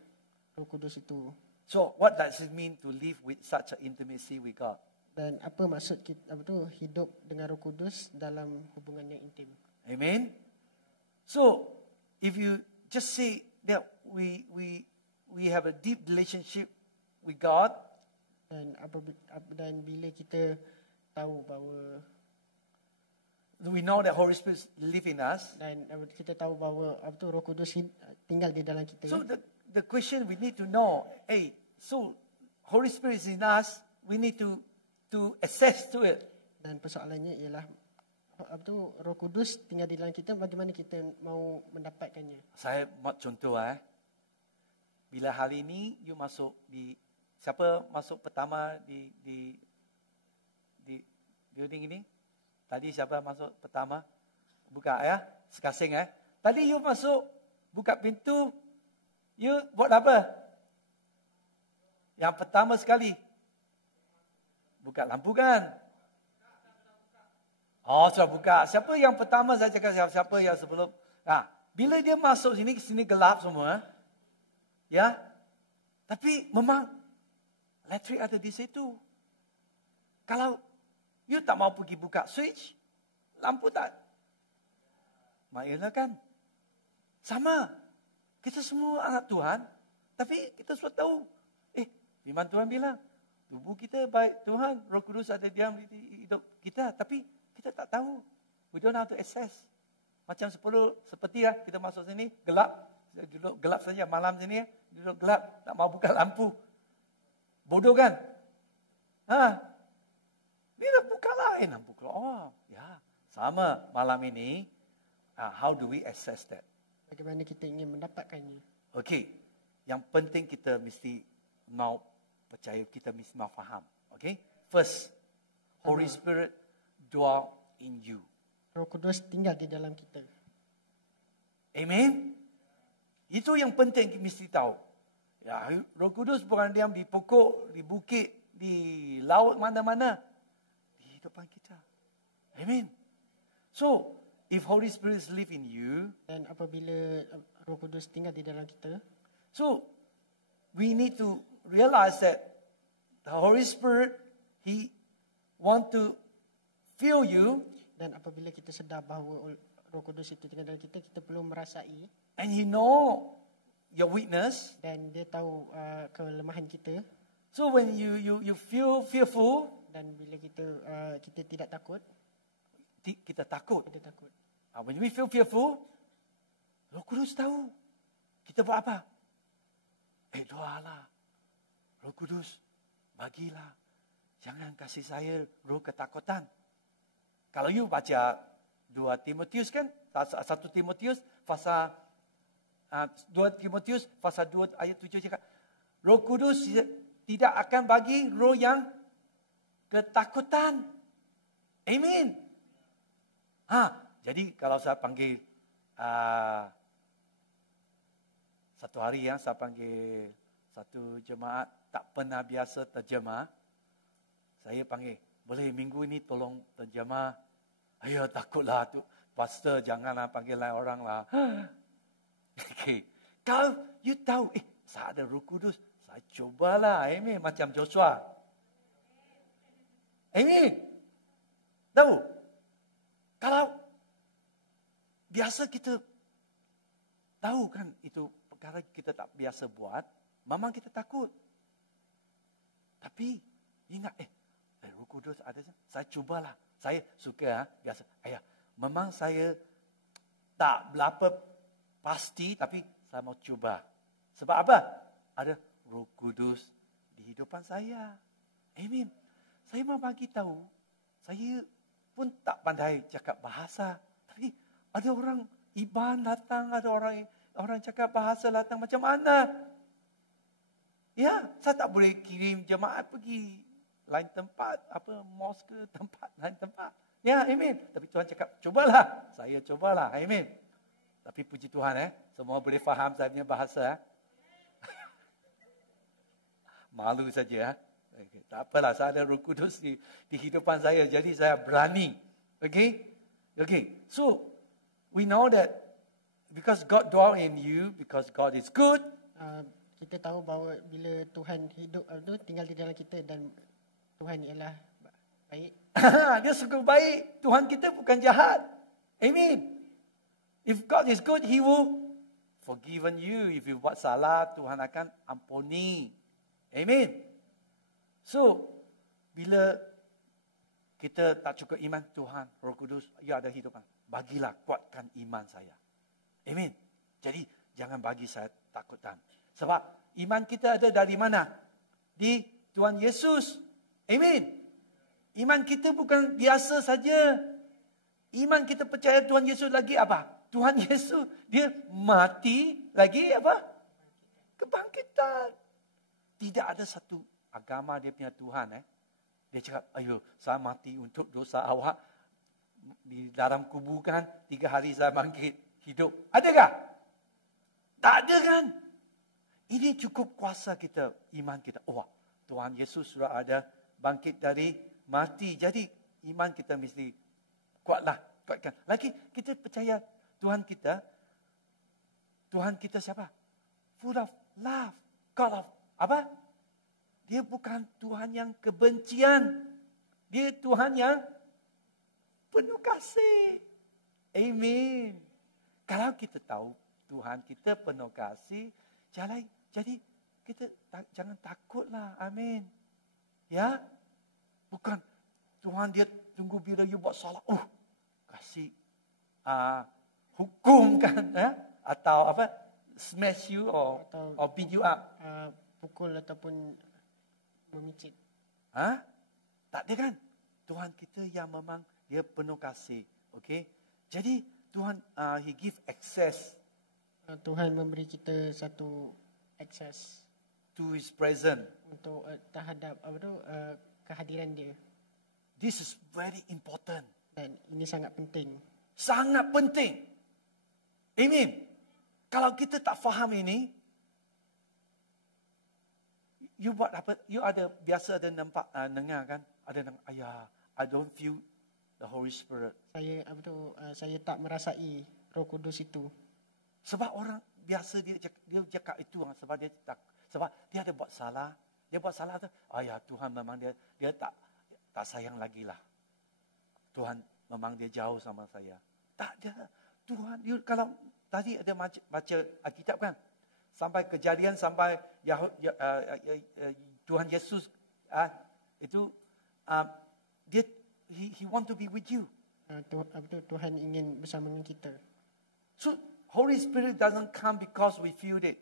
Roh Kudus itu. So what does it mean to live with such an intimacy with God? Dan apa maksud kita hidup dengan Roh Kudus dalam hubungan yang intim. Amen. So if you just say that we have a deep relationship with God, Dan bila kita tahu bahawa we know that Holy Spirit live in us. dan kita tahu bahawa Roh Kudus tinggal di dalam kita. So the question we need to know, so Holy Spirit is in us, we need to access to it. Dan persoalannya ialah Roh Kudus tinggal di dalam kita, bagaimana kita mau mendapatkannya. Saya buat contoh bila hari ini you masuk siapa masuk pertama di building ini? Tadi siapa masuk pertama? Buka sekasing Tadi you masuk, buka pintu, you buat apa? Yang pertama sekali, buka lampu kan? Oh, sudah buka. Siapa yang pertama saya cakap siapa yang sebelum? Bila dia masuk sini gelap semua. Ya. Tapi memang elektrik ada di situ. Kalau you tak mau pergi buka switch, lampu tak. Maknanya kan. Sama. Kita semua anak Tuhan. Tapi kita sudah tahu. Firman Tuhan bilang. Tubuh kita baik Tuhan. Roh Kudus ada diam di hidup kita. Tapi kita tak tahu. We don't have to access. Macam seperti kita masuk sini, gelap. Duduk gelap saja malam sini. Duduk gelap. Tak mau buka lampu. Bodoh kan? Bila bukalah, lampu keluar. Ya, sama malam ini. How do we access that? Bagaimana kita ingin mendapatkannya? Okay, yang penting kita mesti mau percaya, kita mesti mau faham. Okay, first, Holy Spirit dwell in you. Roh Kudus tinggal di dalam kita. Amen. Itu yang penting kita mesti tahu. Ya, Roh Kudus bukan diam di pokok, di bukit, di laut mana-mana. Di depan kita. Amen. So, if Holy Spirit live in you, dan apabila Roh Kudus tinggal di dalam kita, so we need to realize that the Holy Spirit, He want to fill you, dan apabila kita sedar bahawa Roh Kudus itu tinggal dalam kita, kita perlu merasai, and He know your weakness. Dan dia tahu kelemahan kita. So when you feel fearful, dan bila kita tidak takut, kita takut. kita takut. When we feel fearful, Roh Kudus tahu. Kita buat apa? Doalah. Roh Kudus, bagilah. Jangan kasih saya roh ketakutan. Kalau you baca 2 Timotius kan, 1 Timotius pasal 2 Timotius pasal 2 ayat 7 cakap, Roh Kudus tidak akan bagi roh yang ketakutan. Amen. Jadi kalau saya panggil satu hari saya panggil satu jemaat tak pernah biasa terjemah, saya panggil, boleh minggu ini tolong terjemah. Ayo takutlah tu pastor, janganlah panggil lain orang lah. Okay. Kalau you tahu, saya ada Roh Kudus, saya cobalah, macam Joshua. Amin. Tahu? Kalau biasa kita tahu kan itu perkara kita tak biasa buat, memang kita takut. Tapi ingat, Roh Kudus ada, saya cubalah. Saya suka biasa. Memang saya tak berapa pasti, tapi saya mau cuba. Sebab apa? Ada Roh Kudus di hidupan saya. Amin. Saya mau bagi tahu, saya pun tak pandai cakap bahasa. Tapi ada orang Iban datang, ada orang cakap bahasa datang macam mana? Ya, saya tak boleh kirim jemaat pergi lain tempat, mosque ke tempat lain tempat. Ya, amin. Tapi Tuhan cakap, cubalah. Saya cubalah, amin. Tapi puji Tuhan, semua boleh faham saya punya bahasa. Malu saja. Okay. Tak apalah, saya ada Roh Kudus di kehidupan saya. Jadi saya berani. Okay? So, we know that because God dwell in you, because God is good. Kita tahu bahawa bila Tuhan hidup tinggal di dalam kita dan Tuhan ialah baik. Dia suka baik. Tuhan kita bukan jahat. Amen. If God is good, He will forgiven you. If you buat salah, Tuhan akan ampuni. Amen. So, bila kita tak cukup iman, Tuhan, Roh Kudus, Ya ada hidupan. Bagilah, kuatkan iman saya. Amen. Jadi, jangan bagi saya takutan. Sebab, iman kita ada dari mana? Di Tuhan Yesus. Amen. Iman kita bukan biasa saja. Iman kita percaya Tuhan Yesus lagi apa? Tuhan Yesus, dia mati lagi apa? Kebangkitan. Tidak ada satu agama dia punya Tuhan. Dia cakap, ayo saya mati untuk dosa awak. Di dalam kubur kan, 3 hari saya bangkit hidup. Adakah? Tak ada kan? Ini cukup kuasa kita, iman kita. Oh, Tuhan Yesus sudah ada bangkit dari mati. Jadi iman kita mesti kuatkan. Lagi kita percaya Tuhan kita siapa? Full of love. God of apa? Dia bukan Tuhan yang kebencian. Dia Tuhan yang penuh kasih. Amen. Kalau kita tahu Tuhan kita penuh kasih, jadi kita jangan takutlah. Amin. Ya. Bukan Tuhan dia tunggu bila you buat salah. Kasih hukum kan. Atau apa? Smash you or beat you up. Pukul ataupun memicit. Tak ada kan? Tuhan kita yang memang dia penuh kasih. Okay? Jadi Tuhan He give access. Tuhan memberi kita satu akses to His presence. Untuk terhadap kehadiran dia. This is very important. Dan ini sangat penting. Sangat penting. Amen. Kalau kita tak faham ini, you buat apa? You ada biasa ada nampak dengar kan? Ada I don't feel the Holy Spirit. Saya tak merasai Roh Kudus itu. Sebab orang biasa dia cakap itu sebab dia ada buat salah. Dia buat salah tu, Tuhan memang dia tak sayang lagi lah. Tuhan memang dia jauh sama saya. Tak ada. Tuhan, kalau tadi ada baca Alkitab kan, sampai kejadian sampai Tuhan Yesus itu he want to be with you. Tuhan ingin bersama dengan kita. So Holy Spirit doesn't come because we feel it.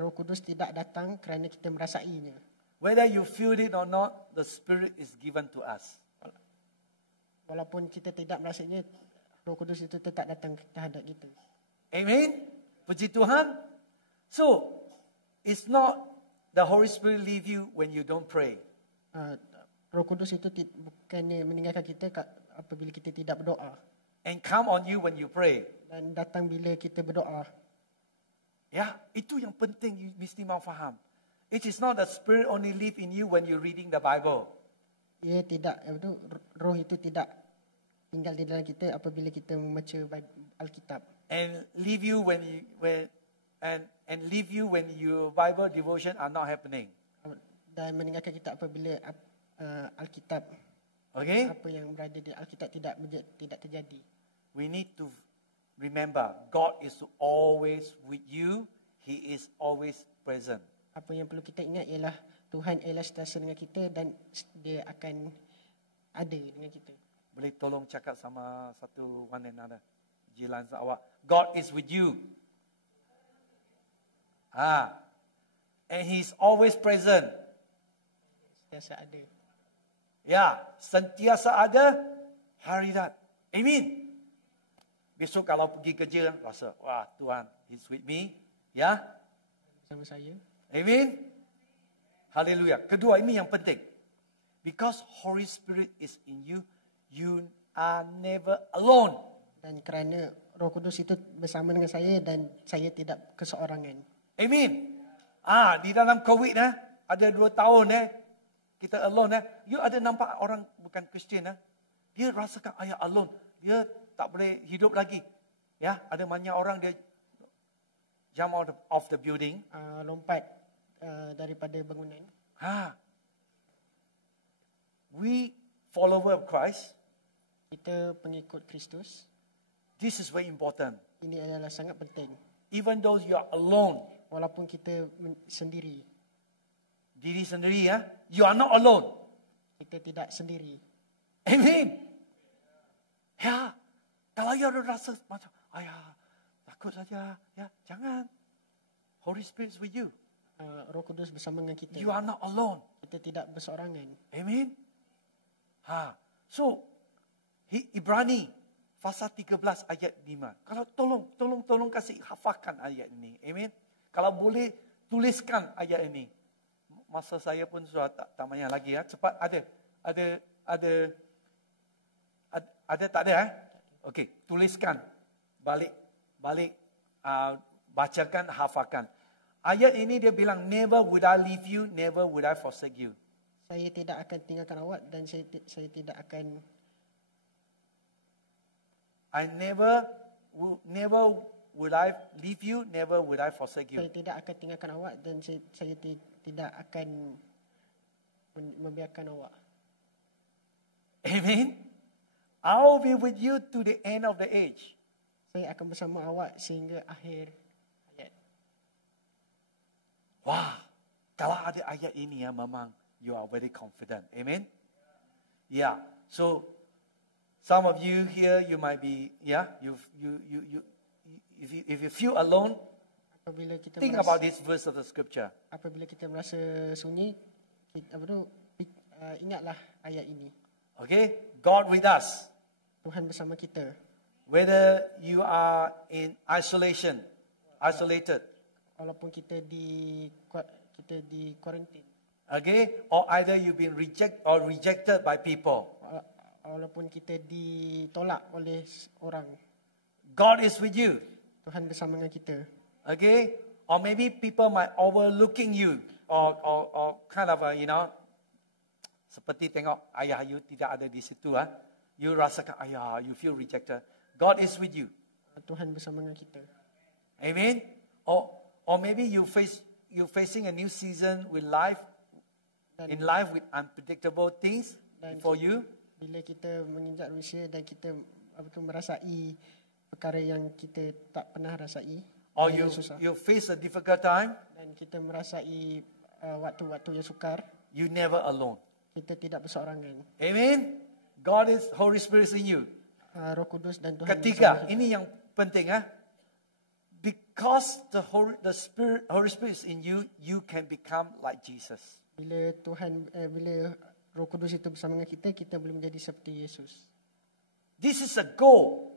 Roh Kudus tidak datang kerana kita merasainya. Whether you feel it or not, the Spirit is given to us. Walaupun kita tidak merasainya, Roh Kudus itu tetap datang terhadap kita. Amen. Puji Tuhan. So, it's not the Holy Spirit leave you when you don't pray. Roh Kudus itu bukannya meninggalkan kita apabila kita tidak berdoa. And come on you when you pray. Dan datang bila kita berdoa. Ya, itu yang penting you mesti mau faham. It is not the Spirit only live in you when you reading the Bible. Ia tidak, roh itu tidak tinggal di dalam kita apabila kita membaca Alkitab. And leave you when leave you when your Bible devotion are not happening. Dan meninggalkan kita apabila Alkitab. Okay? Apa yang berada di Alkitab tidak terjadi. We need to remember, God is always with you. He is always present. Apa yang perlu kita ingat ialah Tuhan ialah sentiasa dengan kita dan dia akan ada dengan kita. Boleh tolong cakap sama satu one another. Jilan awak. God is with you. And He's always present. Sentiasa ada. Ya, sentiasa ada harirat. Amin. Besok kalau pergi kerja, rasa, wah Tuhan, He's with me. Ya. Bersama saya. Amin. Haleluya. Kedua, ini yang penting. Because Holy Spirit is in you, you are never alone. Dan kerana Roh Kudus itu bersama dengan saya dan saya tidak keseorangan. Amin. Di dalam COVID ada 2 tahun kita alone You ada nampak orang bukan Kristian dia rasakan alone. Dia tak boleh hidup lagi. Ya, ada banyak orang dia jump out of the building. Lompat daripada bangunan. We follower of Christ. Kita pengikut Kristus. This is very important. Ini adalah sangat penting. Even though you are alone. Walaupun kita sendiri. Diri sendiri you are not alone. Kita tidak sendiri. Amen. Ya, kalau you rasa macam, takut saja, jangan. Holy Spirit is with you. Roh Kudus bersama dengan kita. You are not alone. Kita tidak berseorangan. Amen. So, Ibrani pasal 13 ayat 5. Kalau tolong kasih hafalkan ayat ini. Amen. Kalau boleh tuliskan ayat ini. Masa saya pun sudah tak banyak lagi Cepat ada tak ada Okey, tuliskan. Balik bacakan, hafalkan. Ayat ini dia bilang, never would I leave you, never would I forsake you. Saya tidak akan tinggalkan awak dan saya tidak akan. I never would I leave you, never would I forsake you. Saya tidak akan tinggalkan awak dan saya tidak akan membiarkan awak. Amen. I will be with you to the end of the age. Saya akan bersama awak sehingga akhir hayat. Wah, kalau ada ayat ini memang you are very confident. Amen. Yeah. So some of you here, you might be, if you feel alone, think about this verse of the scripture. Apabila kita merasa sunyi, ingatlah ayat ini. Okay, God with us. Tuhan bersama kita. Whether you are in isolated. Walaupun kita di quarantine. Okay, or either you've been rejected by people. Walaupun kita ditolak oleh orang. God is with you. Tuhan bersama dengan kita. Okay, or maybe people might overlooking you, or kind of seperti tengok ayah you tidak ada di situ you rasakan you feel rejected. God is with you. Tuhan bersama dengan kita. Amen. Or maybe you facing a new season with life with unpredictable things for you. Bila kita menginjak usia dan kita merasai perkara yang kita tak pernah rasai. Or you face a difficult time. Dan kita merasai waktu-waktu yang sukar. You never alone. Kita tidak berseorangan. Amen. God is Holy Spirit in you. Roh Kudus dan Tuhan. Ketiga, ini yang penting Because the Holy Spirit is in you, you can become like Jesus. Bila Roh Kudus itu bersama dengan kita, kita boleh menjadi seperti Yesus. This is a goal.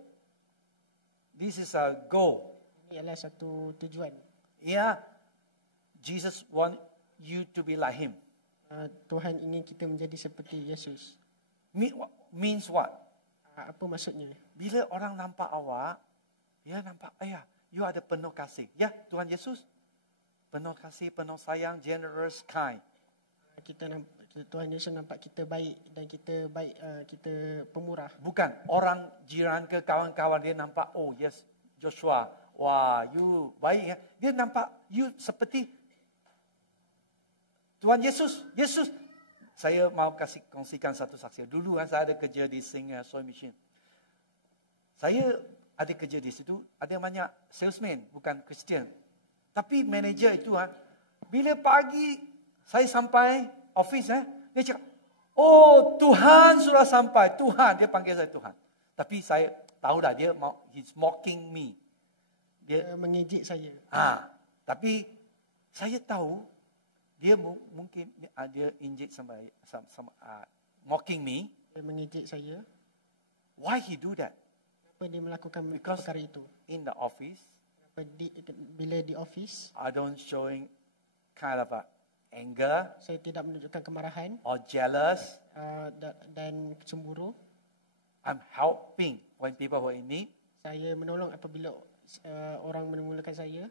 This is a goal. Ini adalah satu tujuan. Yeah. Jesus want you to be like Him. Tuhan ingin kita menjadi seperti Yesus. Means what? Apa maksudnya? Bila orang nampak awak, nampak you ada penuh kasih. Ya, Tuhan Yesus penuh kasih, penuh sayang, generous, kind. Tuhan Yesus nampak kita baik dan kita baik, kita pemurah. Bukan orang jiran ke kawan-kawan dia nampak, oh yes, Joshua, wah you baik Dia nampak you seperti Tuhan Yesus. saya mau kongsikan satu saksi. Dulu saya ada kerja di Sing Soy Mission. Saya ada kerja di situ, ada yang banyak salesman, bukan Christian. Tapi manager itu, bila pagi saya sampai office, dia cakap, oh Tuhan sudah sampai. Tuhan, dia panggil saya Tuhan. Tapi saya tahu dah, he's mocking me. Dia mengejek saya. Tapi saya tahu, dia mungkin dia inject sama mocking me. Dia mengejek saya. Why he do that? Kenapa dia melakukan Because perkara itu? in the office, bila di office, I don't showing kind of anger saya tidak menunjukkan kemarahan or jealous. dan cemburu. I'm helping when people who are in need. Saya menolong apabila orang menemulakan saya.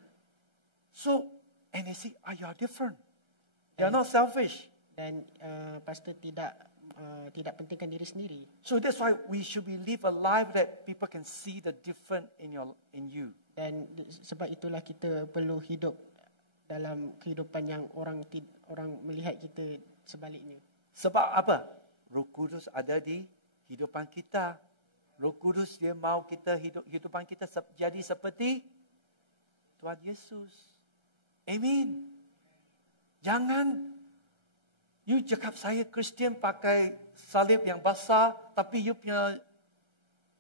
So, and they say, you are different. You are not selfish. Dan pastor tidak pentingkan diri sendiri. So that's why we should live a life that people can see the different in you. Dan sebab itulah kita perlu hidup dalam kehidupan yang orang melihat kita sebaliknya. Sebab apa? Roh Kudus ada di hidupan kita. Roh Kudus dia mau kita hidupan kita jadi seperti Tuhan Yesus. Amin. Jangan you cakap saya Kristian pakai salib yang basah, tapi you punya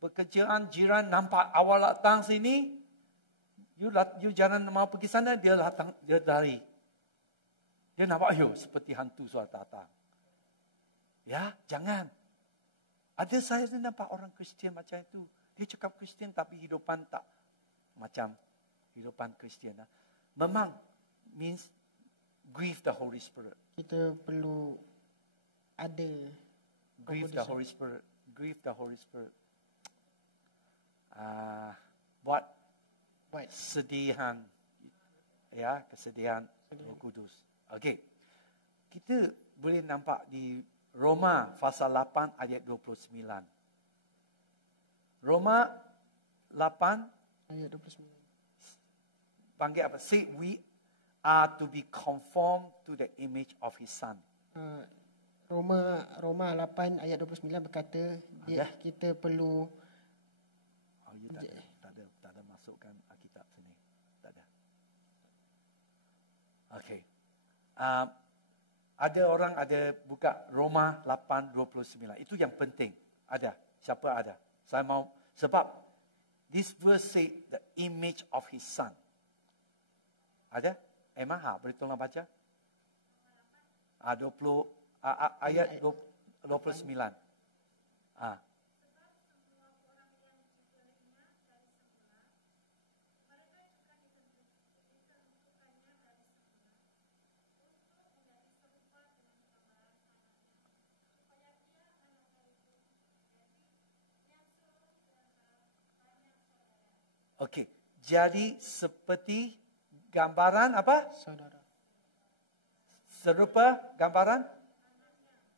pekerjaan jiran nampak awal datang sini, you jangan mau pergi sana, dia lari. Dia nampak seperti hantu suatu datang. Ya, jangan. Ada saya nampak orang Kristian macam itu. Dia cakap Kristian tapi hidupan tak macam hidupan Kristian. Memang means grieve the Holy Spirit. Kita perlu ada grieve the Holy Spirit. Grieve the Holy Spirit. Buat kesedihan. Ya, kesedihan Roh Kudus. Okey. Kita boleh nampak di Roma pasal 8 ayat 29. Roma 8 ayat 29. Panggil apa? Say we are to be conformed to the image of his son. Roma 8 ayat 29 berkata kita perlu tak ada masukkan Alkitab sini. Tak ada. Okey. Ada orang ada buka Roma 8:29. Itu yang penting. Ada. Siapa ada? Saya mau sebab this verse say the image of his son. Ada? Emma, boleh tolong baca? 20 ayat 29. Okey, jadi seperti gambaran apa? Saudara. Serupa gambaran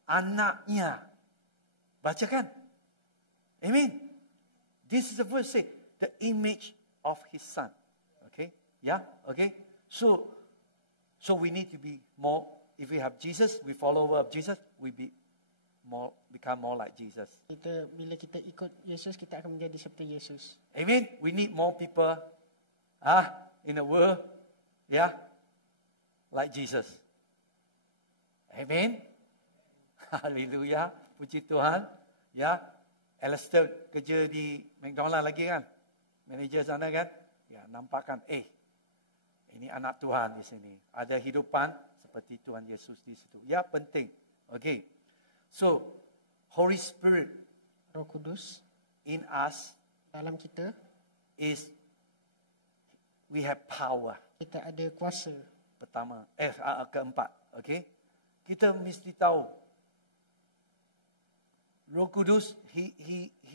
anaknya. Bacakan. Amen. This is the verse say the image of his son. Okay? Yeah? Okay? So we need to be more, if we have Jesus, we follower of Jesus, we become more like Jesus. Bila kita ikut Yesus, kita akan menjadi seperti Yesus. Amen. We need more people in the world, like Jesus. Amen. Haleluya. Puji Tuhan. Ya. Alistair kerja di McDonald lagi kan? Manager sana kan? Ya, nampakkan ini anak Tuhan di sini. Ada hidupan seperti Tuhan Yesus di situ. Ya, penting. Okay. So, Holy Spirit, Roh Kudus in us, dalam kita, is we have power. Kita ada kuasa. Pertama, keempat, okay? Kita mesti tahu Roh Kudus, he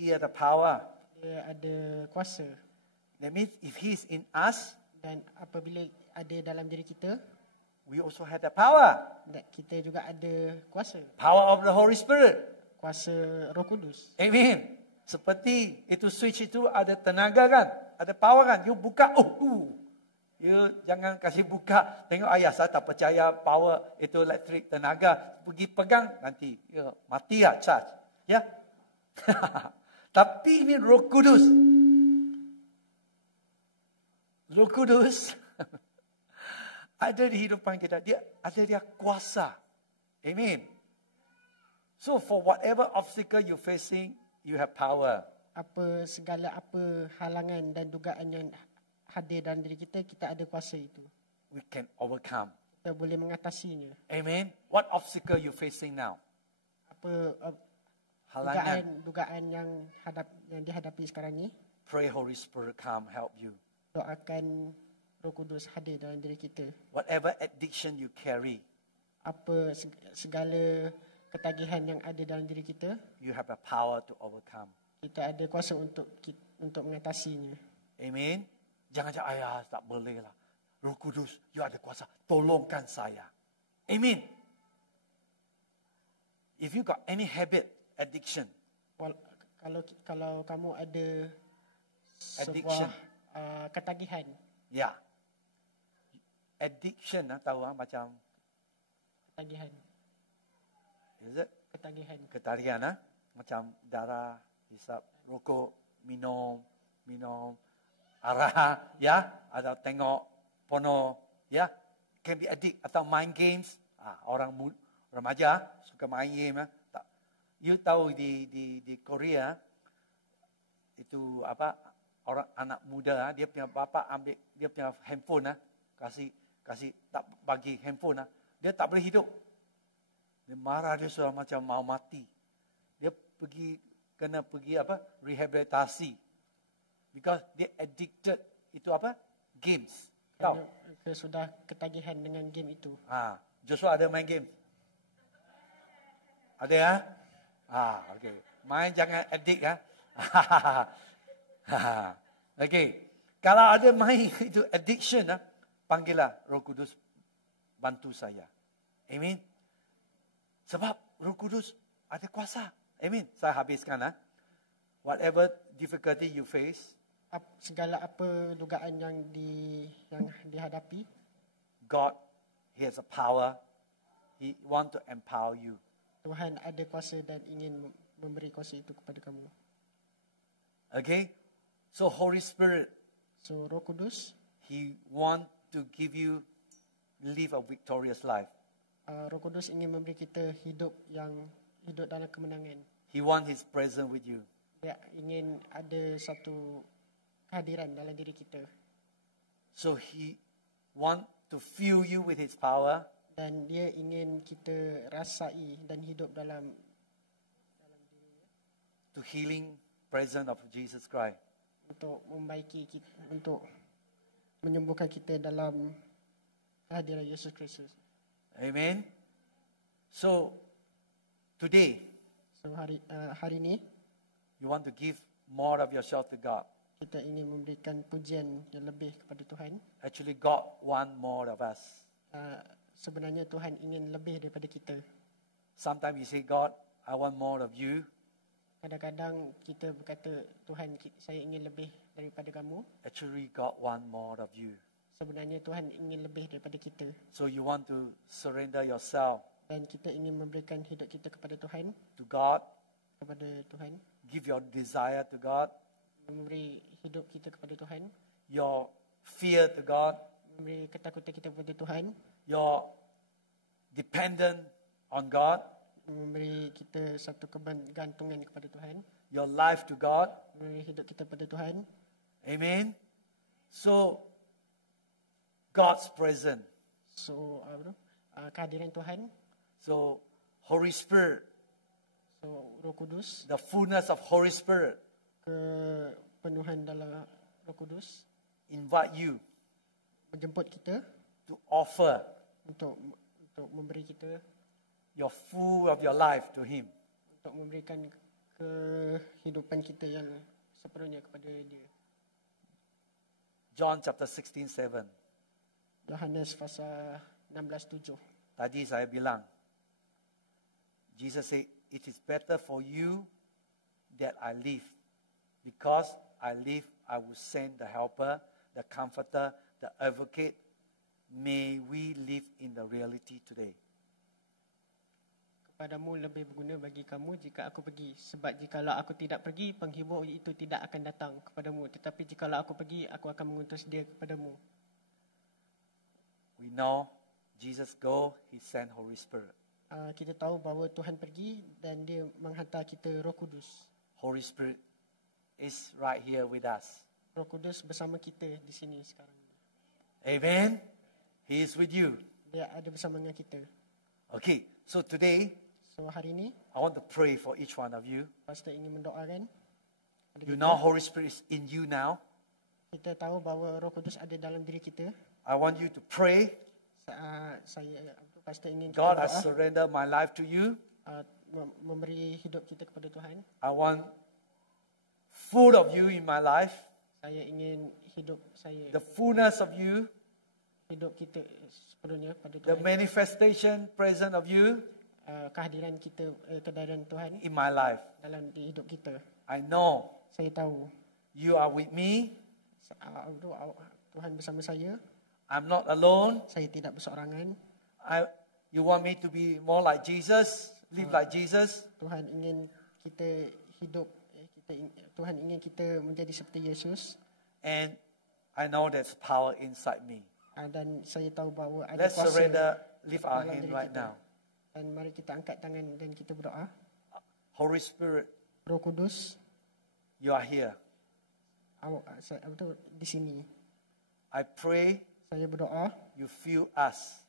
ada power. Dia ada kuasa. That means if he is in us, dan apabila ada dalam diri kita, we also have the power. Kita juga ada kuasa. Power of the Holy Spirit. Kuasa Roh Kudus. Amen. Seperti itu switch itu ada tenaga kan? Ada power kan? You buka, You jangan kasih buka. Tengok ayah, saya tak percaya power itu elektrik, tenaga. Pergi pegang, nanti mati lah charge. Ya. Tapi ini Roh Kudus. Roh Kudus ada di hidupan kita. Dia kuasa. Amen. So for whatever obstacle you facing, you have power. Segala halangan dan dugaan yang hadir dalam diri kita, kita ada kuasa itu. We can overcome. Kita boleh mengatasinya. Amen. What obstacle you facing now? Halangan. Dugaan yang dihadapi sekarang ni. Pray Holy Spirit come help you. Doakan Roh Kudus hadir dalam diri kita. Whatever addiction you carry, segala ketagihan yang ada dalam diri kita, you have a power to overcome. Kita ada kuasa untuk mengatasinya. Amen. Jangan cakap, ayah tak boleh lah. Roh Kudus, you ada kuasa. Tolongkan saya. Amen. If you got any habit, addiction. Kalau kamu ada Addiction. sebuah ketagihan. Ya. Addiction, tahu macam. Ketagihan. Is it? Ketagihan. Macam darah, hisap, rokok, minum, arah, ya, atau tengok porno, ya, can be addict, atau main games. Orang remaja suka main game. You tahu di Korea itu orang anak muda, dia punya bapa ambil dia punya handphone, kasih tak bagi handphone, dia tak boleh hidup. Dia marah, dia sudah macam mau mati. Dia kena pergi rehabilitasi. Because dia addicted itu games. Tahu? Sudah ketagihan dengan game itu. Joshua ada main game? Ada ya? Okay. Main jangan addict ya. Okay. Kalau ada main itu addiction, panggillah Roh Kudus bantu saya. Amen. Sebab Roh Kudus ada kuasa. Amen. Saya habiskan. Whatever difficulty you face, segala dugaan yang dihadapi, God, He has a power. He want to empower you. Tuhan ada kuasa dan ingin memberi kuasa itu kepada kamu. Okay? So Holy Spirit, so Roh Kudus, He want to give you live a victorious life. Roh Kudus ingin memberi kita hidup dalam kemenangan. He want His presence with you. Dia ingin ada satu kehadiran dalam diri kita. So He want to fill you with His power. Dan dia ingin kita rasai dan hidup dalam dirinya. To healing presence of Jesus Christ. Untuk membaiki kita, untuk menyembuhkan kita dalam kehadiran Yesus Kristus. Amen. So today, hari ini, you want to give more of yourself to God. Kita ingin memberikan pujian yang lebih kepada Tuhan. Actually, God want more of us. Sebenarnya Tuhan ingin lebih daripada kita. Sometimes you say, God, I want more of you. Kadang-kadang kita berkata, Tuhan, saya ingin lebih daripada kamu. Actually, God want more of you. Sebenarnya Tuhan ingin lebih daripada kita. So you want to surrender yourself. Dan kita ingin memberikan hidup kita kepada Tuhan. To God. Kepada Tuhan. Give your desire to God. Memberi hidup kita kepada Tuhan. Your fear to God. Memberi ketakutan kita kepada Tuhan. Your dependent on God. Memberi kita satu kebergantungan kepada Tuhan. Your life to God. Memberi hidup kita kepada Tuhan. Amen. So God's presence. So kehadiran Tuhan. So Holy Spirit. So Roh Kudus. The fullness of Holy Spirit. Kepenuhan dalam Roh Kudus. Invite you. Menjemput kita. To offer. Untuk memberi kita. Your full of your life to Him. Untuk memberikan kehidupan kita yang sepenuhnya kepada Dia. John chapter 16:7. Yohanes pasal 16:7. Tadi saya bilang, Jesus said, it is better for you that I live. Because I live, I will send the helper, the comforter, the advocate, may we live in the reality today. Kepadamu lebih berguna bagi kamu jika aku pergi. Sebab jikalau aku tidak pergi, penghibur itu tidak akan datang kepadamu. Tetapi jikalau aku pergi, aku akan mengutus dia kepadamu. We know Jesus go, He sent Holy Spirit. Kita tahu bahawa Tuhan pergi dan dia menghantar kita Roh Kudus. Holy Spirit is right here with us. Roh Kudus bersama kita di sini sekarang. Amen. He is with you. Dia ada bersama dengan kita. Okay, so today So hari ini, I want to pray for each one of you. Pastor ingin mendoakan. You know Holy Spirit is in you now. Kita tahu bahawa Roh Kudus ada dalam diri kita. I want you to pray. Pastor ingin kita God, I berdoa, surrender my life to you. memberi hidup kita kepada Tuhan. I want full of you in my life. Saya ingin hidup The fullness of you. hidup kita sepenuhnya pada The Tuhan. manifestation present of you Kehadiran kita, kehadiran Tuhan in my life. dalam di hidup kita. I know Saya tahu you are with me. Tuhan bersama saya. I'm not alone. Saya tidak berseorangan. You want me to be more like Jesus, live like Jesus. Tuhan ingin kita hidup, Tuhan ingin kita menjadi seperti Yesus. And I know there's power inside me. Dan saya tahu bahawa ada Let's kuasa surrender, lift our dalam hand diri right kita. now. Dan mari kita angkat tangan dan kita berdoa. Holy Spirit, Roh Kudus, you are here. di sini. I pray Saya berdoa you fill us.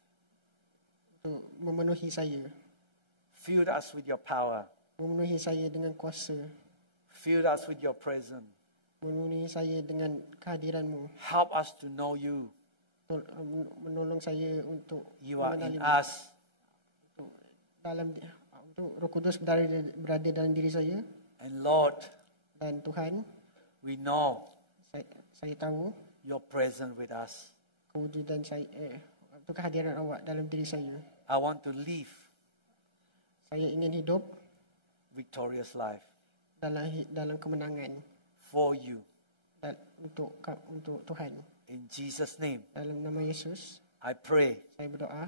untuk memenuhi saya. Fill us with your power. Memenuhi saya dengan kuasa. Fill us with your presence. Memenuhi saya dengan kehadiran-Mu. Help us to know you. Menolong saya untuk You are in mengenali-Mu. us. Untuk Roh Kudus berada dalam diri saya. And Lord, Dan Tuhan, we know saya tahu your presence with us. kewujudan saya, untuk kehadiran awak dalam diri saya. I want to live Saya ingin hidup victorious life dalam kemenangan for you. dan untuk Tuhan. In Jesus' name, Dalam nama Yesus, I pray. saya berdoa.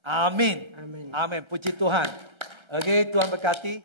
Amin. Amin. Amin. Puji Tuhan. Okay, Tuhan berkati.